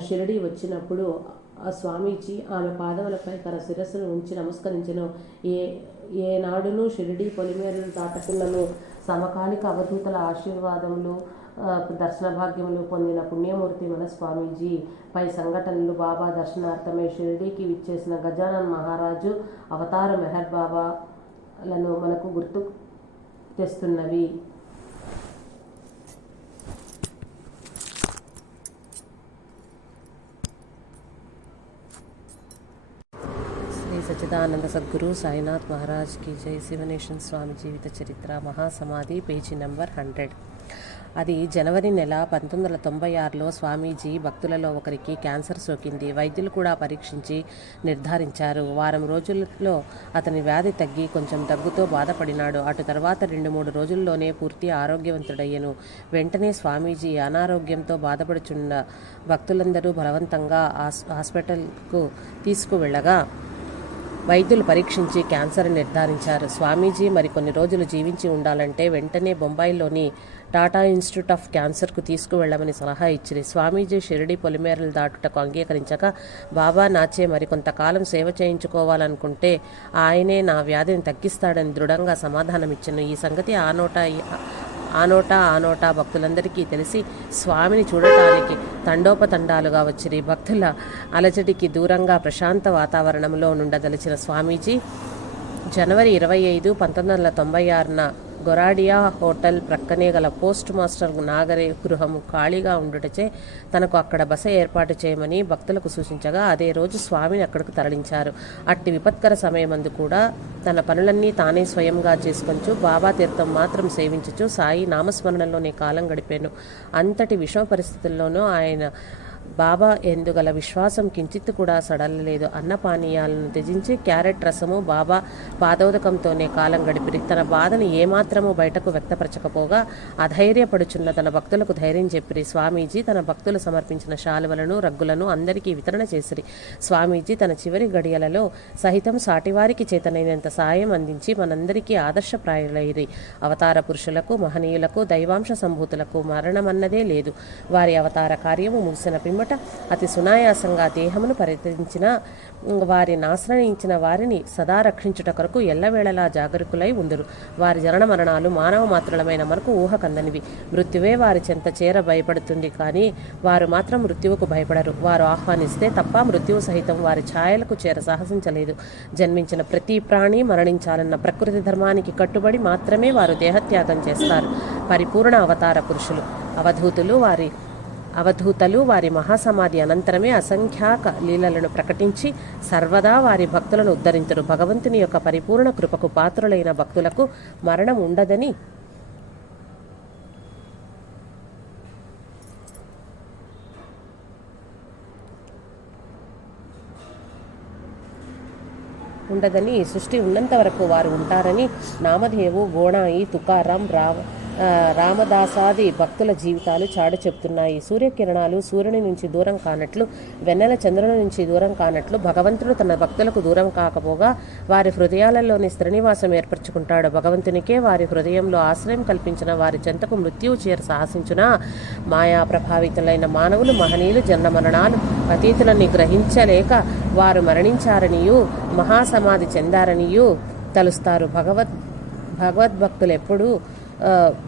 షిరిడి వచ్చినప్పుడు ఆ స్వామీజీ ఆమె పాదములపై తన శిరస్సును ఉంచి నమస్కరించెను. ఏనాడును షిరిడి పొలిమేరలు దాటకున్నను సమకాలిక అవధూతల ఆశీర్వాదములు, దర్శన భాగ్యములు పొందిన పుణ్యమూర్తి మన స్వామీజీ. పై సంఘటనలు బాబా దర్శనార్థమై షిరిడీకి విచ్చేసిన గజానన్ మహారాజు, అవతార మెహర్ బాబాలను మనకు గుర్తు తెస్తున్నవి. సచ్చిదానంద సద్గురు సాయినాథ్ మహారాజ్ కి జై. శివనేషన్ స్వామి జీవిత చరిత్ర మహాసమాధి, పేజీ నెంబర్ 100. అది జనవరి నెల 1996లో స్వామీజీ భక్తులలో ఒకరికి క్యాన్సర్ సోకింది. వైద్యులు కూడా పరీక్షించి నిర్ధారించారు. వారం రోజుల్లో అతని వ్యాధి తగ్గి కొంచెం దగ్గుతో బాధపడినాడు. అటు తర్వాత 2-3 రోజుల్లోనే పూర్తి ఆరోగ్యవంతుడయ్యను. వెంటనే స్వామీజీ అనారోగ్యంతో బాధపడుచున్న భక్తులందరూ బలవంతంగా హాస్పిటల్కు తీసుకువెళ్ళగా వైద్యులు పరీక్షించి క్యాన్సర్ నిర్ధారించారు. స్వామీజీ మరికొన్ని రోజులు జీవించి ఉండాలంటే వెంటనే బొంబాయిలోని టాటా ఇన్స్టిట్యూట్ ఆఫ్ క్యాన్సర్కు తీసుకువెళ్లమని సలహా ఇచ్చింది. స్వామీజీ షిరిడి పొలిమేరలు దాటుటకు అంగీకరించక, బాబా నాచే మరికొంతకాలం సేవ చేయించుకోవాలనుకుంటే ఆయనే నా వ్యాధిని తగ్గిస్తాడని దృఢంగా సమాధానమిచ్చాను. ఈ సంగతి ఆ నోటా భక్తులందరికీ తెలిసి స్వామిని చూడటానికి తండోపతండాలుగా వచ్చిరి. భక్తుల అలజడికి దూరంగా ప్రశాంత వాతావరణంలో నుండదలిచిన స్వామీజీ జనవరి 25, 1996న గొరాడియా హోటల్ ప్రక్కనే గల పోస్ట్ మాస్టర్ నాగరే గృహము ఖాళీగా ఉండుటచే తనకు అక్కడ బస ఏర్పాటు చేయమని భక్తులకు సూచించగా అదే రోజు స్వామిని అక్కడకు తరలించారు. అట్టి విపత్కర సమయమందు కూడా తన పనులన్నీ తానే స్వయంగా చేసుకొంచు బాబా తీర్థం మాత్రం సేవించుచు సాయి నామస్మరణలోనే కాలం గడిపాను. అంతటి విషమ పరిస్థితుల్లోనూ ఆయన బాబా ఎందుగల విశ్వాసం కించిత్తు కూడా సడలలేదు. అన్నపానీయాలను త్యజించి క్యారెట్ రసము, బాబా పాదోదకంతోనే కాలం గడిపిరి. తన బాధను ఏమాత్రము బయటకు వ్యక్తపరచకపోగా అధైర్యపడుచున్న తన భక్తులకు ధైర్యం చెప్పిరి. స్వామీజీ తన భక్తులు సమర్పించిన శాలువలను, రగ్గులను అందరికీ వితరణ చేసిరి. స్వామీజీ తన చివరి గడియలలో సహితం సాటివారికి చేతనైనంత సాయం అందించి మనందరికీ ఆదర్శప్రాయులైరి. అవతార పురుషులకు, మహనీయులకు, దైవాంశ సంభూతులకు మరణమన్నదే లేదు. వారి అవతార కార్యము ముగిసిన పిమ్మట అతి సునాయాసంగా దేహమును పరిత్యజించిన వారిని ఆశ్రయించిన వారిని సదా రక్షించుట కొరకు ఎల్లవేళలా జాగరూకులై ఉందురు. వారి జనన మరణాలు మానవ మాత్రులమైన మనకు ఊహకందనివి. మృత్యువే వారి చెంత చేర భయపడుతుంది, కానీ వారు మాత్రం మృత్యువుకు భయపడరు. వారు ఆహ్వానిస్తే తప్ప మృత్యువు సహితం వారి ఛాయలకు చేర సాహసించలేదు. జన్మించిన ప్రతి ప్రాణి మరణించాలన్న ప్రకృతి ధర్మానికి కట్టుబడి మాత్రమే వారు దేహత్యాగం చేస్తారు. పరిపూర్ణ అవతార పురుషులు అవధూతలు వారి మహాసమాధి అనంతరమే అసంఖ్యాక లీలలను ప్రకటించి సర్వదా వారి భక్తులను ఉద్ధరించరు. భగవంతుని యొక్క పరిపూర్ణ కృపకు పాత్రులైన భక్తులకు మరణం ఉండదని ఉండదని, సృష్టి ఉన్నంత వరకు వారు ఉంటారని నామధేవు, గోణాయి, తుకారాం, రామదాసాది భక్తుల జీవితాలు చాటి చెప్తున్నాయి. సూర్యకిరణాలు సూర్యుని నుంచి దూరం కానట్లు, వెన్నెల చంద్రుని నుంచి దూరం కానట్లు భగవంతుడు తన భక్తులకు దూరం కాకపోగా వారి హృదయాలలోని స్థిరనివాసం ఏర్పరచుకుంటాడు. భగవంతునికే వారి హృదయంలో ఆశ్రయం కల్పించిన వారి చెంతకు మృత్యువు చేర సాహసించిన మాయా ప్రభావితులైన మానవులు మహనీయులు జన్మ మరణాలు అతీతులని గ్రహించలేక వారు మరణించారనియు మహాసమాధి చెందారనియు తలుస్తారు. భగవద్భక్తులు ఎప్పుడూ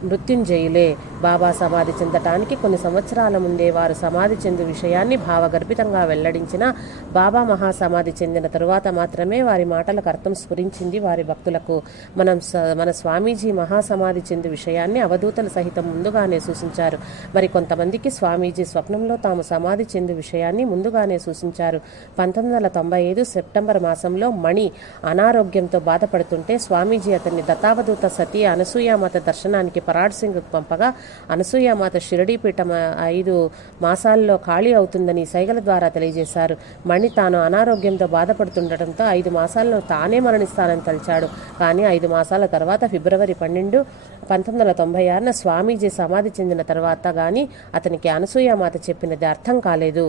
మృత్యుంజయులే. బాబా సమాధి చెందటానికి కొన్ని సంవత్సరాల ముందే వారు సమాధి చెందు విషయాన్ని భావగర్భితంగా వెల్లడించిన బాబా సమాధి చెందిన తరువాత మాత్రమే వారి మాటలకు అర్థం స్ఫురించింది వారి భక్తులకు. మన స్వామీజీ మహాసమాధి చెందు విషయాన్ని అవధూతలు సహితం ముందుగానే సూచించారు. మరి కొంతమందికి స్వామీజీ స్వప్నంలో తాము సమాధి చెందు విషయాన్ని ముందుగానే సూచించారు. 1995 సెప్టెంబర్ మాసంలో మణి అనారోగ్యంతో బాధపడుతుంటే స్వామీజీ అతన్ని దత్తావధూత సతీ అనసూయామాత దర్శనానికి పరాడ్ సింగ్ పంపగా అనసూయామాత షిరిడీ పీఠం 5 మాసాల్లో ఖాళీ అవుతుందని సైగల ద్వారా తెలియజేశారు. మణి తాను అనారోగ్యంతో బాధపడుతుండటంతో 5 మాసాల్లో తానే మరణిస్తానని తలిచాడు. కానీ 5 మాసాల తర్వాత ఫిబ్రవరి 12, 1996న స్వామీజీ సమాధి చెందిన తర్వాత గాని అతనికి అనసూయామాత చెప్పినది అర్థం కాలేదు.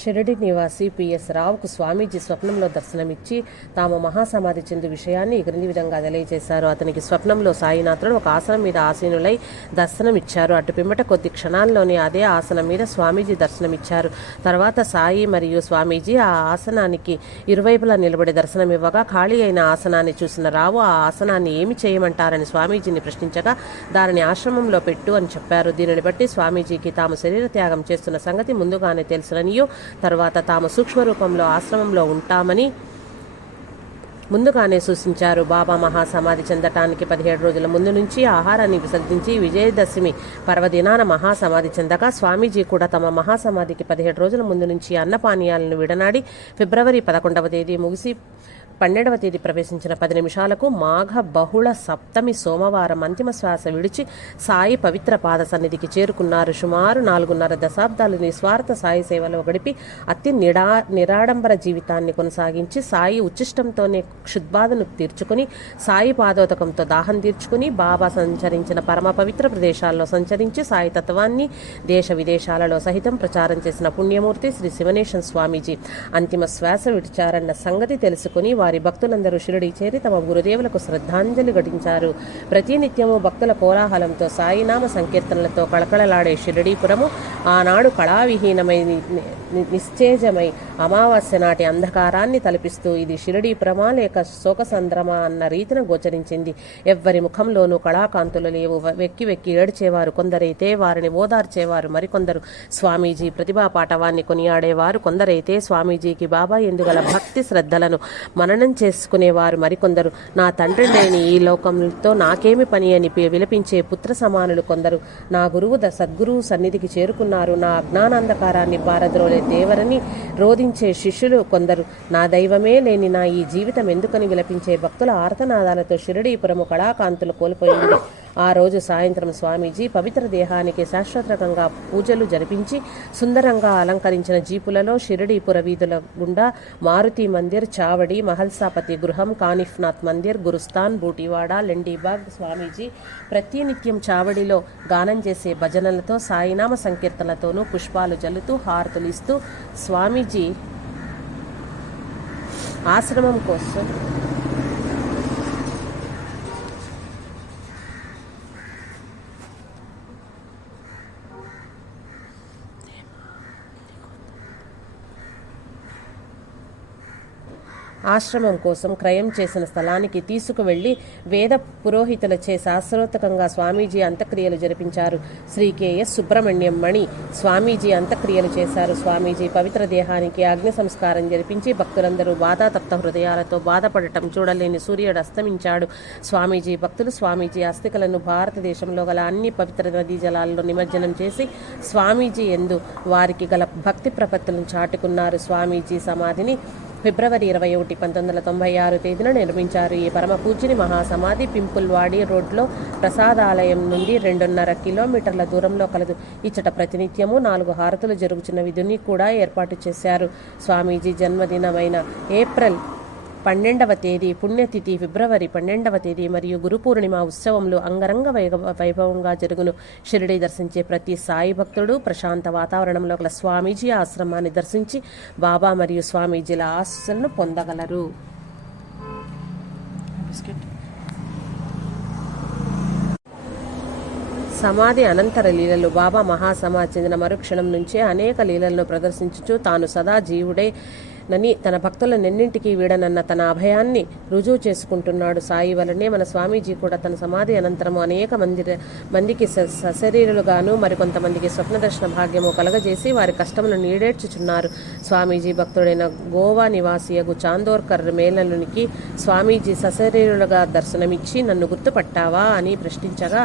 షిరిడి నివాసి పిఎస్ రావుకు స్వామీజీ స్వప్నంలో దర్శనమిచ్చి తాము మహాసమాధి చెందు విషయాన్ని క్రింది విధంగా తెలియజేశారు. అతనికి స్వప్నంలో సాయినాథుడు ఒక ఆసనం మీద ఆసీనులై దర్శనమిచ్చారు. అటు పిమ్మట కొద్ది క్షణాల్లోనే అదే ఆసనం మీద స్వామీజీ దర్శనమిచ్చారు. తర్వాత సాయి మరియు స్వామీజీ ఆ ఆసనానికి ఇరువైపులా నిలబడి దర్శనమివ్వగా ఖాళీ అయిన ఆసనాన్ని చూసిన రావు ఆ ఆసనాన్ని ఏమి చేయమంటారని స్వామీజీని ప్రశ్నించగా దానిని ఆశ్రమంలో పెట్టు అని చెప్పారు. దీనిని బట్టి స్వామీజీకి తాము శరీర త్యాగం చేస్తున్న సంగతి ముందుగానే తెలుసుననియో తర్వాత తాము సూక్ష్మ రూపంలో ఆశ్రమంలో ఉంటామని ముందుగానే సూచించారు. బాబా మహాసమాధి చెందటానికి 17 రోజుల ముందు నుంచి ఆహారాన్ని విసర్జించి విజయదశమి పర్వదినాన మహాసమాధి చెందగా స్వామీజీ కూడా తమ మహాసమాధికి 17 రోజుల ముందు నుంచి అన్నపానీయాలను విడనాడి ఫిబ్రవరి 11వ తేదీ ముగిసి 12వ తేదీ ప్రవేశించిన 10 నిమిషాలకు మాఘ బహుళ సప్తమి సోమవారం అంతిమ శ్వాస విడిచి సాయి పవిత్ర పాద సన్నిధికి చేరుకున్నారు. సుమారు 4.5 దశాబ్దాలు నిస్వార్థ సాయి సేవలో గడిపి అతి నిరాడంబర జీవితాన్ని కొనసాగించి సాయి ఉచ్చిష్టంతోనే క్షుద్బాధను తీర్చుకుని సాయి పాదోదకంతో దాహం తీర్చుకుని బాబా సంచరించిన పరమ పవిత్ర ప్రదేశాల్లో సంచరించి సాయి తత్వాన్ని దేశ విదేశాలలో సహితం ప్రచారం చేసిన పుణ్యమూర్తి శ్రీ శివనేశం స్వామీజీ అంతిమ శ్వాస విడిచారన్న సంగతి తెలుసుకుని వారి భక్తులందరూ షిరిడి చేరి తమ గురుదేవులకు శ్రద్ధాంజలి ఘటించారు. ప్రతినిత్యము భక్తుల కోలాహలంతో సాయినామ సంకీర్తనలతో కళకళలాడే షిరిడీపురము ఆనాడు కళావిహీనమై నిశ్చేజమై అమావాస్య నాటి అంధకారాన్ని తలపిస్తూ ఇది షిరిడీపురమా లేక శోకసంద్రమా అన్న రీతిన గోచరించింది. ఎవ్వరి ముఖంలోనూ కళాకాంతులు లేవు. వెక్కి వెక్కి ఏడ్చేవారు కొందరైతే వారిని ఓదార్చేవారు మరికొందరు. స్వామీజీ ప్రతిభా పాఠవాన్ని కొనియాడేవారు కొందరైతే స్వామీజీకి బాబా ఎందుగల భక్తి శ్రద్ధలను మననం చేసుకునేవారు మరికొందరు. నా తండ్రి లేని ఈ లోకంతో నాకేమి పని అని విలపించే పుత్ర సమానులు కొందరు. నా గురువు సద్గురువు సన్నిధికి చేరుకున్నారు, నా అజ్ఞానాంధకారాన్ని పారద్రోలే దేవరని రోధించే శిష్యులు కొందరు. నా దైవమే లేని నా ఈ జీవితం ఎందుకని విలపించే భక్తుల ఆర్తనాదాలతో షిరిడీపురము కళాకాంతులు కోల్పోయింది. ఆ రోజు సాయంత్రం స్వామీజీ పవిత్ర దేహానికి శాశ్వతంగా పూజలు జరిపించి సుందరంగా అలంకరించిన జీపులలో షిరిడీపుర వీధుల గుండా మారుతి మందిర్, చావడి, మహల్సాపతి గృహం, కానిఫ్నాథ్ మందిర్, గురుస్థాన్, బూటివాడ, లెండీబాగ్ స్వామీజీ ప్రతినిత్యం చావడిలో గానం చేసే భజనలతో సాయినామ సంకీర్తనలతోనూ పుష్పాలు జల్లుతూ హారతులు ఇస్తూ స్వామీజీ ఆశ్రమం కోసం క్రయం చేసిన స్థలానికి తీసుకువెళ్లి వేద పురోహితులచే శాస్త్రోత్తకంగా స్వామీజీ అంత్యక్రియలు జరిపించారు. శ్రీ కెఎస్ సుబ్రహ్మణ్యం మణి స్వామీజీ అంత్యక్రియలు చేశారు. స్వామీజీ పవిత్ర దేహానికి అగ్ని సంస్కారం జరిపించి భక్తులందరూ బాధాతప్త హృదయాలతో బాధపడటం చూడలేని సూర్యుడు అస్తమించాడు. స్వామీజీ భక్తులు స్వామీజీ అస్థికలను భారతదేశంలో గల అన్ని పవిత్ర నదీ జలాల్లో నిమజ్జనం చేసి స్వామీజీ ఎందు వారికి గల భక్తి ప్రపత్తులను చాటుకున్నారు. స్వామీజీ సమాధిని ఫిబ్రవరి 21, 1996 తేదీన నిర్మించారు. ఈ పరమ పూజ్యుని మహాసమాధి పింపుల్వాడి రోడ్లో ప్రసాదాలయం నుండి 2.5 కిలోమీటర్ల దూరంలో కలదు. ఇచ్చట ప్రతినిత్యము 4 హారతులు జరుగుతున్న విధిని కూడా ఏర్పాటు చేశారు. స్వామీజీ జన్మదినమైన ఏప్రిల్ 12వ తేదీ, పుణ్యతిథి ఫిబ్రవరి 12వ తేదీ మరియు గురు పూర్ణిమ ఉత్సవములు అంగరంగ వైభవంగా జరుగును. షిరిడి దర్శించే ప్రతి సాయి భక్తుడు ప్రశాంత వాతావరణంలో గల స్వామీజీ ఆశ్రమాన్ని దర్శించి బాబా మరియు స్వామీజీల ఆశీస్సులను పొందగలరు. సమాధి అనంతర లీలలు. బాబా మహాసమాధి చెందిన మరుక్షణం నుంచే అనేక లీలలను ప్రదర్శించుచు తాను సదా జీవుడే నని తన భక్తులనెన్నింటికీ వీడనన్న తన అభయాన్ని రుజువు చేసుకుంటున్నాడు. సాయి వలనే మన స్వామీజీ కూడా తన సమాధి అనంతరము అనేక మందికి సశరీరులుగాను మరికొంతమందికి స్వప్న దర్శన భాగ్యము కలగజేసి వారి కష్టములను ఈడేర్చుచున్నారు. స్వామీజీ భక్తుడైన గోవా నివాసియగు చాందోర్కర్ మేళనునికి స్వామీజీ సశరీరులుగా దర్శనమిచ్చి నన్ను గుర్తుపట్టావా అని ప్రశ్నించగా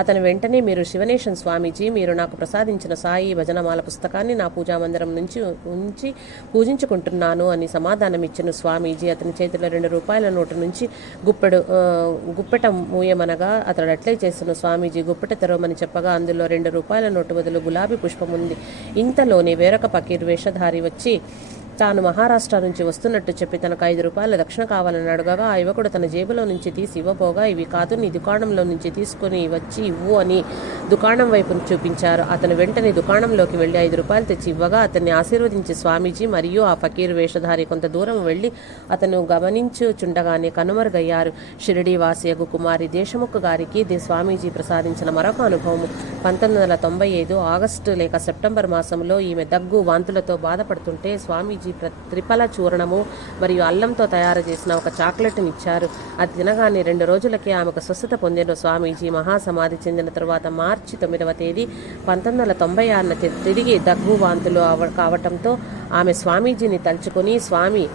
అతను వెంటనే, మీరు శివనేశన్ స్వామీజీ, మీరు నాకు ప్రసాదించిన సాయి భజనమాల పుస్తకాన్ని నా పూజామందిరం నుంచి ఉంచి పూజించుకుంటున్నాను అని సమాధానమిచ్చిన స్వామీజీ అతని చేతిలో 2 రూపాయల నోటు నుంచి గుప్పెట మూయమనగా అతడు అట్లే చేసిన. స్వామీజీ గుప్పెట తెరవమని చెప్పగా అందులో 2 రూపాయల నోటు బదులు గులాబీ పుష్పముంది. ఇంతలోనే వేరొక పకీర్ వేషధారి వచ్చి తాను మహారాష్ట్ర నుంచి వస్తున్నట్టు చెప్పి తనకు 5 రూపాయల దక్షిణ కావాలని అడగగా ఆ యువకుడు తన జేబులో నుంచి తీసి ఇవ్వబోగా, ఇవి కాదు, నీ దుకాణంలో నుంచి తీసుకుని వచ్చి ఇవ్వు అని దుకాణం వైపు చూపించారు. అతను వెంటనే దుకాణంలోకి వెళ్లి 5 రూపాయలు తెచ్చి ఇవ్వగా అతన్ని ఆశీర్వదించి స్వామీజీ మరియు ఆ ఫకీర్ వేషధారి కొంత దూరం వెళ్లి అతను గమనించుచుండగానే కనుమరుగయ్యారు. షిరిడీ వాసియగు కుమారి దేశముఖ్ గారికి స్వామీజీ ప్రసాదించిన మరొక అనుభవము. 1995 ఆగస్టు లేక సెప్టెంబర్ మాసంలో ఈమె దగ్గు వాంతులతో బాధపడుతుంటే స్వామీజీ త్రిఫల చూర్ణము మరియు అల్లంతో తయారు చేసిన ఒక చాక్లెట్ని ఇచ్చారు. అది తినగానే 2 రోజులకే ఆమెకు స్వస్థత పొందిన స్వామీజీ మహాసమాధి చెందిన తరువాత మార్చి 9వ తేదీ 1996 తిరిగి దగ్గు వాంతులు కావటంతో ఆమె స్వామీజీని తలుచుకొని, స్వామి,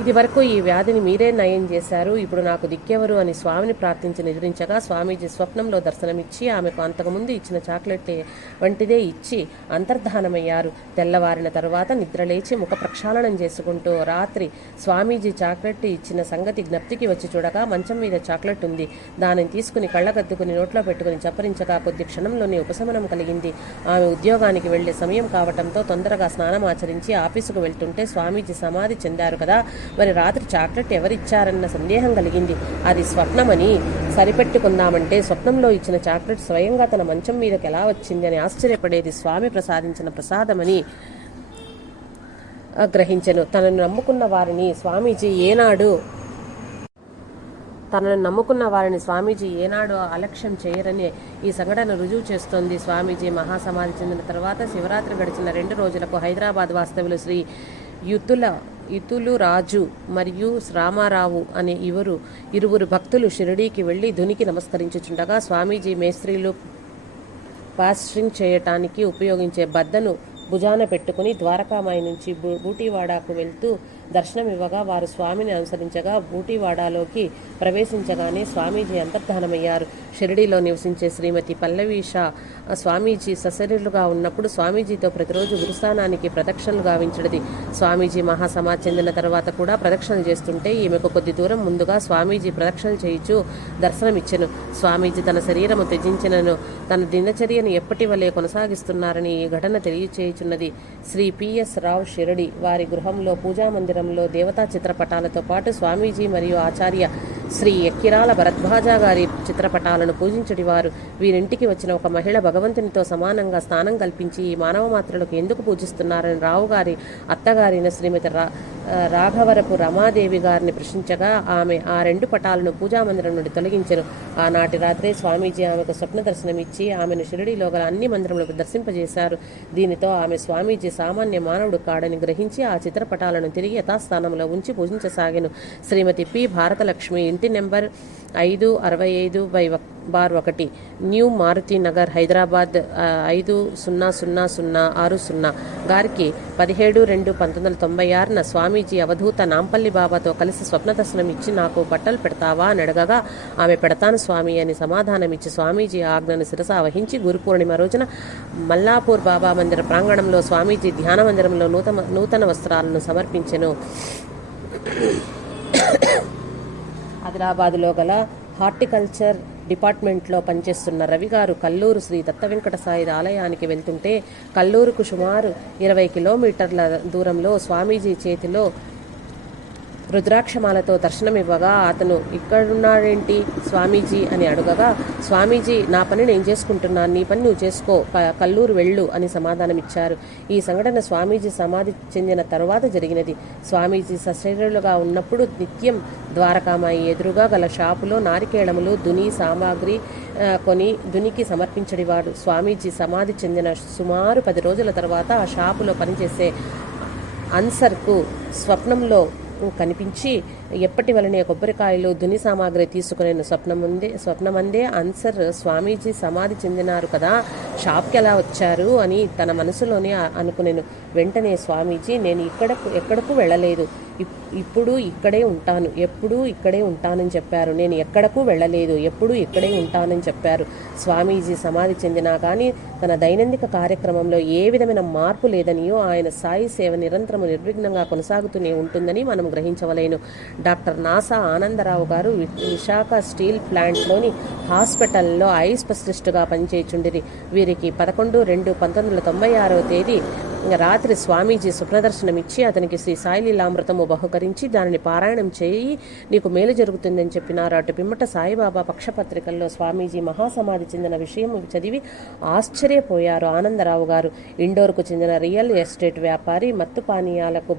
ఇది వరకు ఈ వ్యాధిని మీరే నయం చేశారు, ఇప్పుడు నాకు దిక్కెవరు అని స్వామిని ప్రార్థించి నిద్రించగా స్వామీజీ స్వప్నంలో దర్శనమిచ్చి ఆమెకు అంతకుముందు ఇచ్చిన చాక్లెట్ వంటిదే ఇచ్చి అంతర్ధానమయ్యారు. తెల్లవారిన తరువాత నిద్రలేచి ముఖ ప్రక్షాళనం చేసుకుంటూ రాత్రి స్వామీజీ చాక్లెట్ ఇచ్చిన సంగతి జ్ఞప్తికి వచ్చి చూడగా మంచం మీద చాక్లెట్ ఉంది. దానిని తీసుకుని కళ్ళగద్దుకుని నోట్లో పెట్టుకుని చప్పరించగా కొద్ది క్షణంలోనే ఉపశమనం కలిగింది. ఆమె ఉద్యోగానికి వెళ్లే సమయం కావటంతో తొందరగా స్నానం ఆచరించి ఆఫీసుకు వెళ్తుంటే స్వామీజీ సమాధి చెందారు కదా, మరి రాత్రి చాక్లెట్ ఎవరిచ్చారన్న సందేహం కలిగింది. అది స్వప్నమని సరిపెట్టుకుందామంటే స్వప్నంలో ఇచ్చిన చాక్లెట్ స్వయంగా తన మంచం మీదకి ఎలా వచ్చింది అని ఆశ్చర్యపడేది స్వామి ప్రసాదించిన ప్రసాదమని గ్రహించెను. తనను నమ్ముకున్న వారిని స్వామీజీ ఏనాడు అలక్ష్యం చేయరని ఈ సంఘటన రుజువు చేస్తోంది. స్వామీజీ మహాసమాధి చెందిన తర్వాత శివరాత్రి గడిచిన 2 రోజులకు హైదరాబాద్ వాస్తవ్యులు శ్రీ యుతులు రాజు మరియు రామారావు అనే ఇరువురు భక్తులు షిరిడీకి వెళ్లి ధునికి నమస్కరించుచుండగా స్వామీజీ మేస్త్రీలు ప్లాస్టరింగ్ చేయటానికి ఉపయోగించే బద్దను భుజాన పెట్టుకుని ద్వారకామాయి నుంచి బూటివాడాకు వెళ్తూ దర్శనమివ్వగా వారు స్వామిని అనుసరించగా బూటివాడాలోకి ప్రవేశించగానే స్వామీజీ అంతర్ధానమయ్యారు. షిరిడీలో నివసించే శ్రీమతి పల్లవీషా స్వామీజీ సశరీరులుగా ఉన్నప్పుడు స్వామీజీతో ప్రతిరోజు గురుస్థానానికి ప్రదక్షిణలు గావించడిది. స్వామీజీ మహాసమాధి చెందిన తర్వాత కూడా ప్రదక్షిణలు చేస్తుంటే ఈమెకు కొద్ది దూరం ముందుగా స్వామీజీ ప్రదక్షిణలు చేయించు దర్శనమిచ్చెను. స్వామీజీ తన శరీరము త్యజించినను తన దినచర్యను ఎప్పటి వలె కొనసాగిస్తున్నారని ఈ ఘటన తెలియచేయుచున్నది. శ్రీ పిఎస్ రావు షిరిడి వారి గృహంలో పూజామందిరంలో దేవతా చిత్రపటాలతో పాటు స్వామీజీ మరియు ఆచార్య శ్రీ ఎక్కిరాల భరద్వాజ గారి చిత్రపటాలను పూజించడివారు. వీరింటికి వచ్చిన ఒక మహిళ భగవంతునితో సమానంగా స్థానం కల్పించి ఈ మానవ మాత్రలకు ఎందుకు పూజిస్తున్నారని రావు గారి అత్తగారిన శ్రీమతి రాఘవరపు రమాదేవి గారిని ప్రశ్నించగా ఆమె ఆ 2 పటాలను పూజామందిరం నుండి తొలగించెను. ఆనాటి రాత్రే స్వామీజీ ఆమెకు స్వప్న దర్శనమిచ్చి ఆమెను షిరిడీలో గల అన్ని మందిరములకు దర్శింపజేశారు. దీనితో ఆమె స్వామీజీ సామాన్య మానవుడు కాడని గ్రహించి ఆ చిత్రపటాలను తిరిగి యథాస్థానంలో ఉంచి పూజించసాగాను. శ్రీమతి పి భారతలక్ష్మి ఇంటి నెంబర్ 565/1, న్యూ మారుతి నగర్, హైదరాబాద్ 500060 గారికి 17/2/1996 స్వామీజీ అవధూత నాంపల్లి బాబాతో కలిసి స్వప్న దర్శనం ఇచ్చి నాకు బట్టలు పెడతావా అని అడగగా ఆమె పెడతాను స్వామి అని సమాధానమిచ్చి స్వామీజీ ఆజ్ఞను శిరస వహించి గురు పూర్ణిమ రోజున మల్లాపూర్ బాబా మందిర ప్రాంగణంలో స్వామీజీ ధ్యాన మందిరంలో నూతన వస్త్రాలను సమర్పించెను. ఆదిలాబాదులో గల హార్టికల్చర్ డిపార్ట్మెంట్లో పనిచేస్తున్న రవి గారు కల్లూరు శ్రీ దత్త వెంకట సాయి ఆలయానికి వెళ్తుంటే కల్లూరుకు సుమారు 20 కిలోమీటర్ల దూరంలో స్వామీజీ చేతిలో రుద్రాక్షమాలతో దర్శనమివ్వగా అతను ఇక్కడున్నాడేంటి స్వామీజీ అని అడగగా స్వామీజీ నా పని నేను చేసుకుంటున్నాను, నీ పని నువ్వు చేసుకో, కల్లూరు వెళ్ళు అని సమాధానమిచ్చారు. ఈ సంఘటన స్వామీజీ సమాధి చెందిన తరువాత జరిగినది. స్వామీజీ సశరీరులుగా ఉన్నప్పుడు నిత్యం ద్వారకామాయి ఎదురుగా గల షాపులో నారికేళములు దుని సామాగ్రి కొని దునికి సమర్పించడివాడు. స్వామీజీ సమాధి చెందిన సుమారు 10 రోజుల తర్వాత ఆ షాపులో పనిచేసే అన్సర్కు స్వప్నంలో కనిపించి ఎప్పటి వలనే కొబ్బరికాయలు దుని సామాగ్రి తీసుకునే స్వప్నమందే అన్సర్ స్వామీజీ సమాధి చెందినారు కదా, షాప్కి ఎలా వచ్చారు అని తన మనసులోనే అనుకునేను. వెంటనే స్వామీజీ నేను ఎక్కడకు వెళ్ళలేదు, ఇప్పుడు ఇక్కడే ఉంటాను, ఎప్పుడూ ఇక్కడే ఉంటానని చెప్పారు. నేను ఎక్కడకు వెళ్ళలేదు, ఎప్పుడూ ఇక్కడే ఉంటానని చెప్పారు. స్వామీజీ సమాధి చెందినా కానీ తన దైనందిక కార్యక్రమంలో ఏ విధమైన మార్పు లేదనియో ఆయన సాయి సేవ నిరంతరము నిర్విఘ్నంగా కొనసాగుతూనే ఉంటుందని మనం గ్రహించవలేను. డాక్టర్ నాసా ఆనందరావు గారు విశాఖ స్టీల్ ప్లాంట్లోని హాస్పిటల్లో ఐ స్పెషలిస్టుగా పనిచేయుచుండిరి. వీరికి 11/2/1996 రాత్రి స్వామీజీ స్వప్నదర్శనమిచ్చి అతనికి శ్రీ సాయిలీలామృతము బహుకరించి దానిని పారాయణం చేయి, నీకు మేలు జరుగుతుందని చెప్పినారు. అటు పిమ్మట సాయిబాబా పక్షపత్రికల్లో స్వామీజీ మహాసమాధి చెందిన విషయం చదివి ఆశ్చర్యపోయారు ఆనందరావు గారు. ఇండోర్కు చెందిన రియల్ ఎస్టేట్ వ్యాపారి మత్తు పానీయాలకు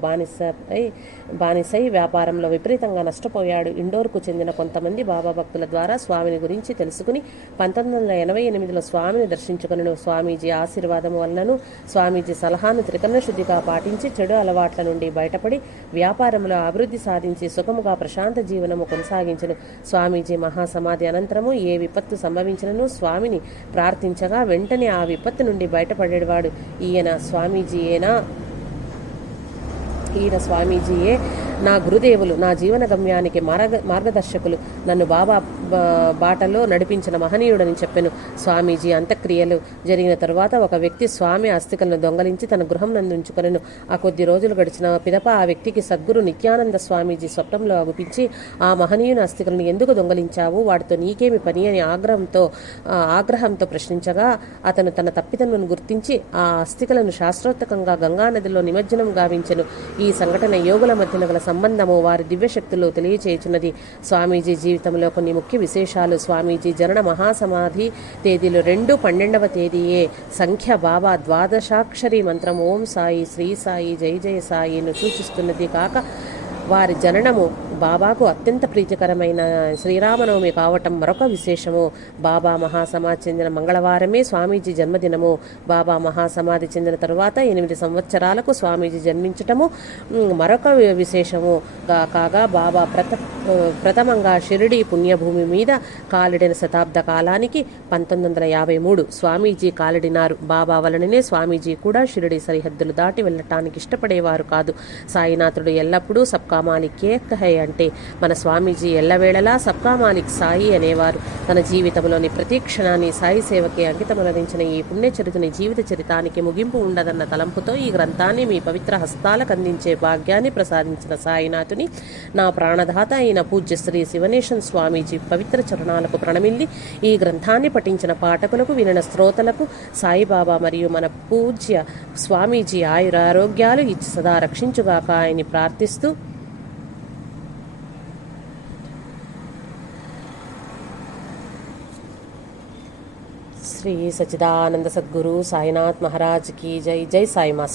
బానిసై వ్యాపారంలో విపరీతంగా నష్టపోయాడు. ఇండోర్కు చెందిన కొంతమంది బాబా భక్తుల ద్వారా స్వామిని గురించి తెలుసుకుని 1988లో స్వామిని దర్శించుకుని స్వామీజీ ఆశీర్వాదం వలనను స్వామీజీ సలహాను త్రికరణ శుద్ధిగా పాటించి చెడు అలవాట్ల నుండి బయటపడి వ్యాపారంలో అభివృద్ధి సాధించి సుఖముగా ప్రశాంత జీవనము కొనసాగించను. స్వామీజీ మహాసమాధి అనంతరము ఏ విపత్తు సంభవించినను స్వామిని ప్రార్థించగా వెంటనే ఆ విపత్తు నుండి బయటపడేవాడు. ఈయన స్వామీజీయే నా గురుదేవులు, నా జీవన గమ్యానికి మార్గదర్శకులు, నన్ను బాబా బాటలో నడిపించిన మహనీయుడని చెప్పెను. స్వామీజీ అంత్యక్రియలు జరిగిన తరువాత ఒక వ్యక్తి స్వామి అస్థికలను దొంగలించి తన గృహం నందుంచుకొనెను. ఆ కొద్ది రోజులు గడిచిన పిదప ఆ వ్యక్తికి సద్గురు నిత్యానంద స్వామీజీ స్వప్నంలో అగుపించి ఆ మహనీయుని అస్థికలను ఎందుకు దొంగలించావు, వాటితో నీకేమి పని అని ఆగ్రహంతో ప్రశ్నించగా అతను తన తప్పిదమును గుర్తించి ఆ అస్థికలను శాస్త్రోత్తకంగా గంగానదిలో నిమజ్జనం గావించెను. ఈ సంఘటన యోగుల మధ్యన గల సంబంధము వారి దివ్యశక్తులు తెలియచేయుచున్నది. స్వామీజీ జీవితంలో కొన్ని ముఖ్య విశేషాలు. స్వామీజీ జనన మహాసమాధి తేదీలు 2/12 తేదీయే. సంఖ్య బాబా ద్వాదశాక్షరి మంత్రం ఓం సాయి, శ్రీ సాయి, జై జయ సాయిను సూచిస్తున్నది కాక వారి జననము బాబాకు అత్యంత ప్రీతికరమైన శ్రీరామనవమి కావటం మరొక విశేషము. బాబా మహాసమాధి చెందిన మంగళవారమే స్వామీజీ జన్మదినము. బాబా మహాసమాధి చెందిన తరువాత 8 సంవత్సరాలకు స్వామీజీ జన్మించటము మరొక విశేషము కాగా బాబా ప్రథమంగా షిరిడి పుణ్యభూమి మీద కాలిడిన శతాబ్ద కాలానికి 1953 స్వామీజీ కాలిడినారు. బాబా వలననే స్వామీజీ కూడా షిరిడి సరిహద్దులు దాటి వెళ్ళటానికి ఇష్టపడేవారు కాదు. సాయినాథుడు ఎల్లప్పుడూ సబ్కా మాలిక్ ఏక్ హై అంటే మన స్వామీజీ ఎల్లవేళలా సబ్కా మాలిక్ సాయి అనేవారు. తన జీవితంలోని ప్రతి క్షణాన్ని సాయి సేవకి అంకితమనరించిన ఈ పుణ్యచరితని జీవిత చరితానికి ముగింపు ఉండదన్న తలంపుతో ఈ గ్రంథాన్ని మీ పవిత్ర హస్తాలకు అందించే భాగ్యాన్ని ప్రసాదించిన సాయినాథుని నా ప్రాణదాత అయిన పూజ్య శ్రీ శివనేశన్ స్వామీజీ పవిత్ర చరణాలకు ప్రణమిల్లి ఈ గ్రంథాన్ని పఠించిన పాఠకులకు వినిన శ్రోతలకు సాయిబాబా మరియు మన పూజ్య స్వామీజీ ఆయురారోగ్యాలు ఇచ్చి సదా రక్షించుగాక ఆయన్ని ప్రార్థిస్తూ श्री सच्चिदानंद सद्गुरु साईनाथ महाराज की जय. जय साई मास्टर.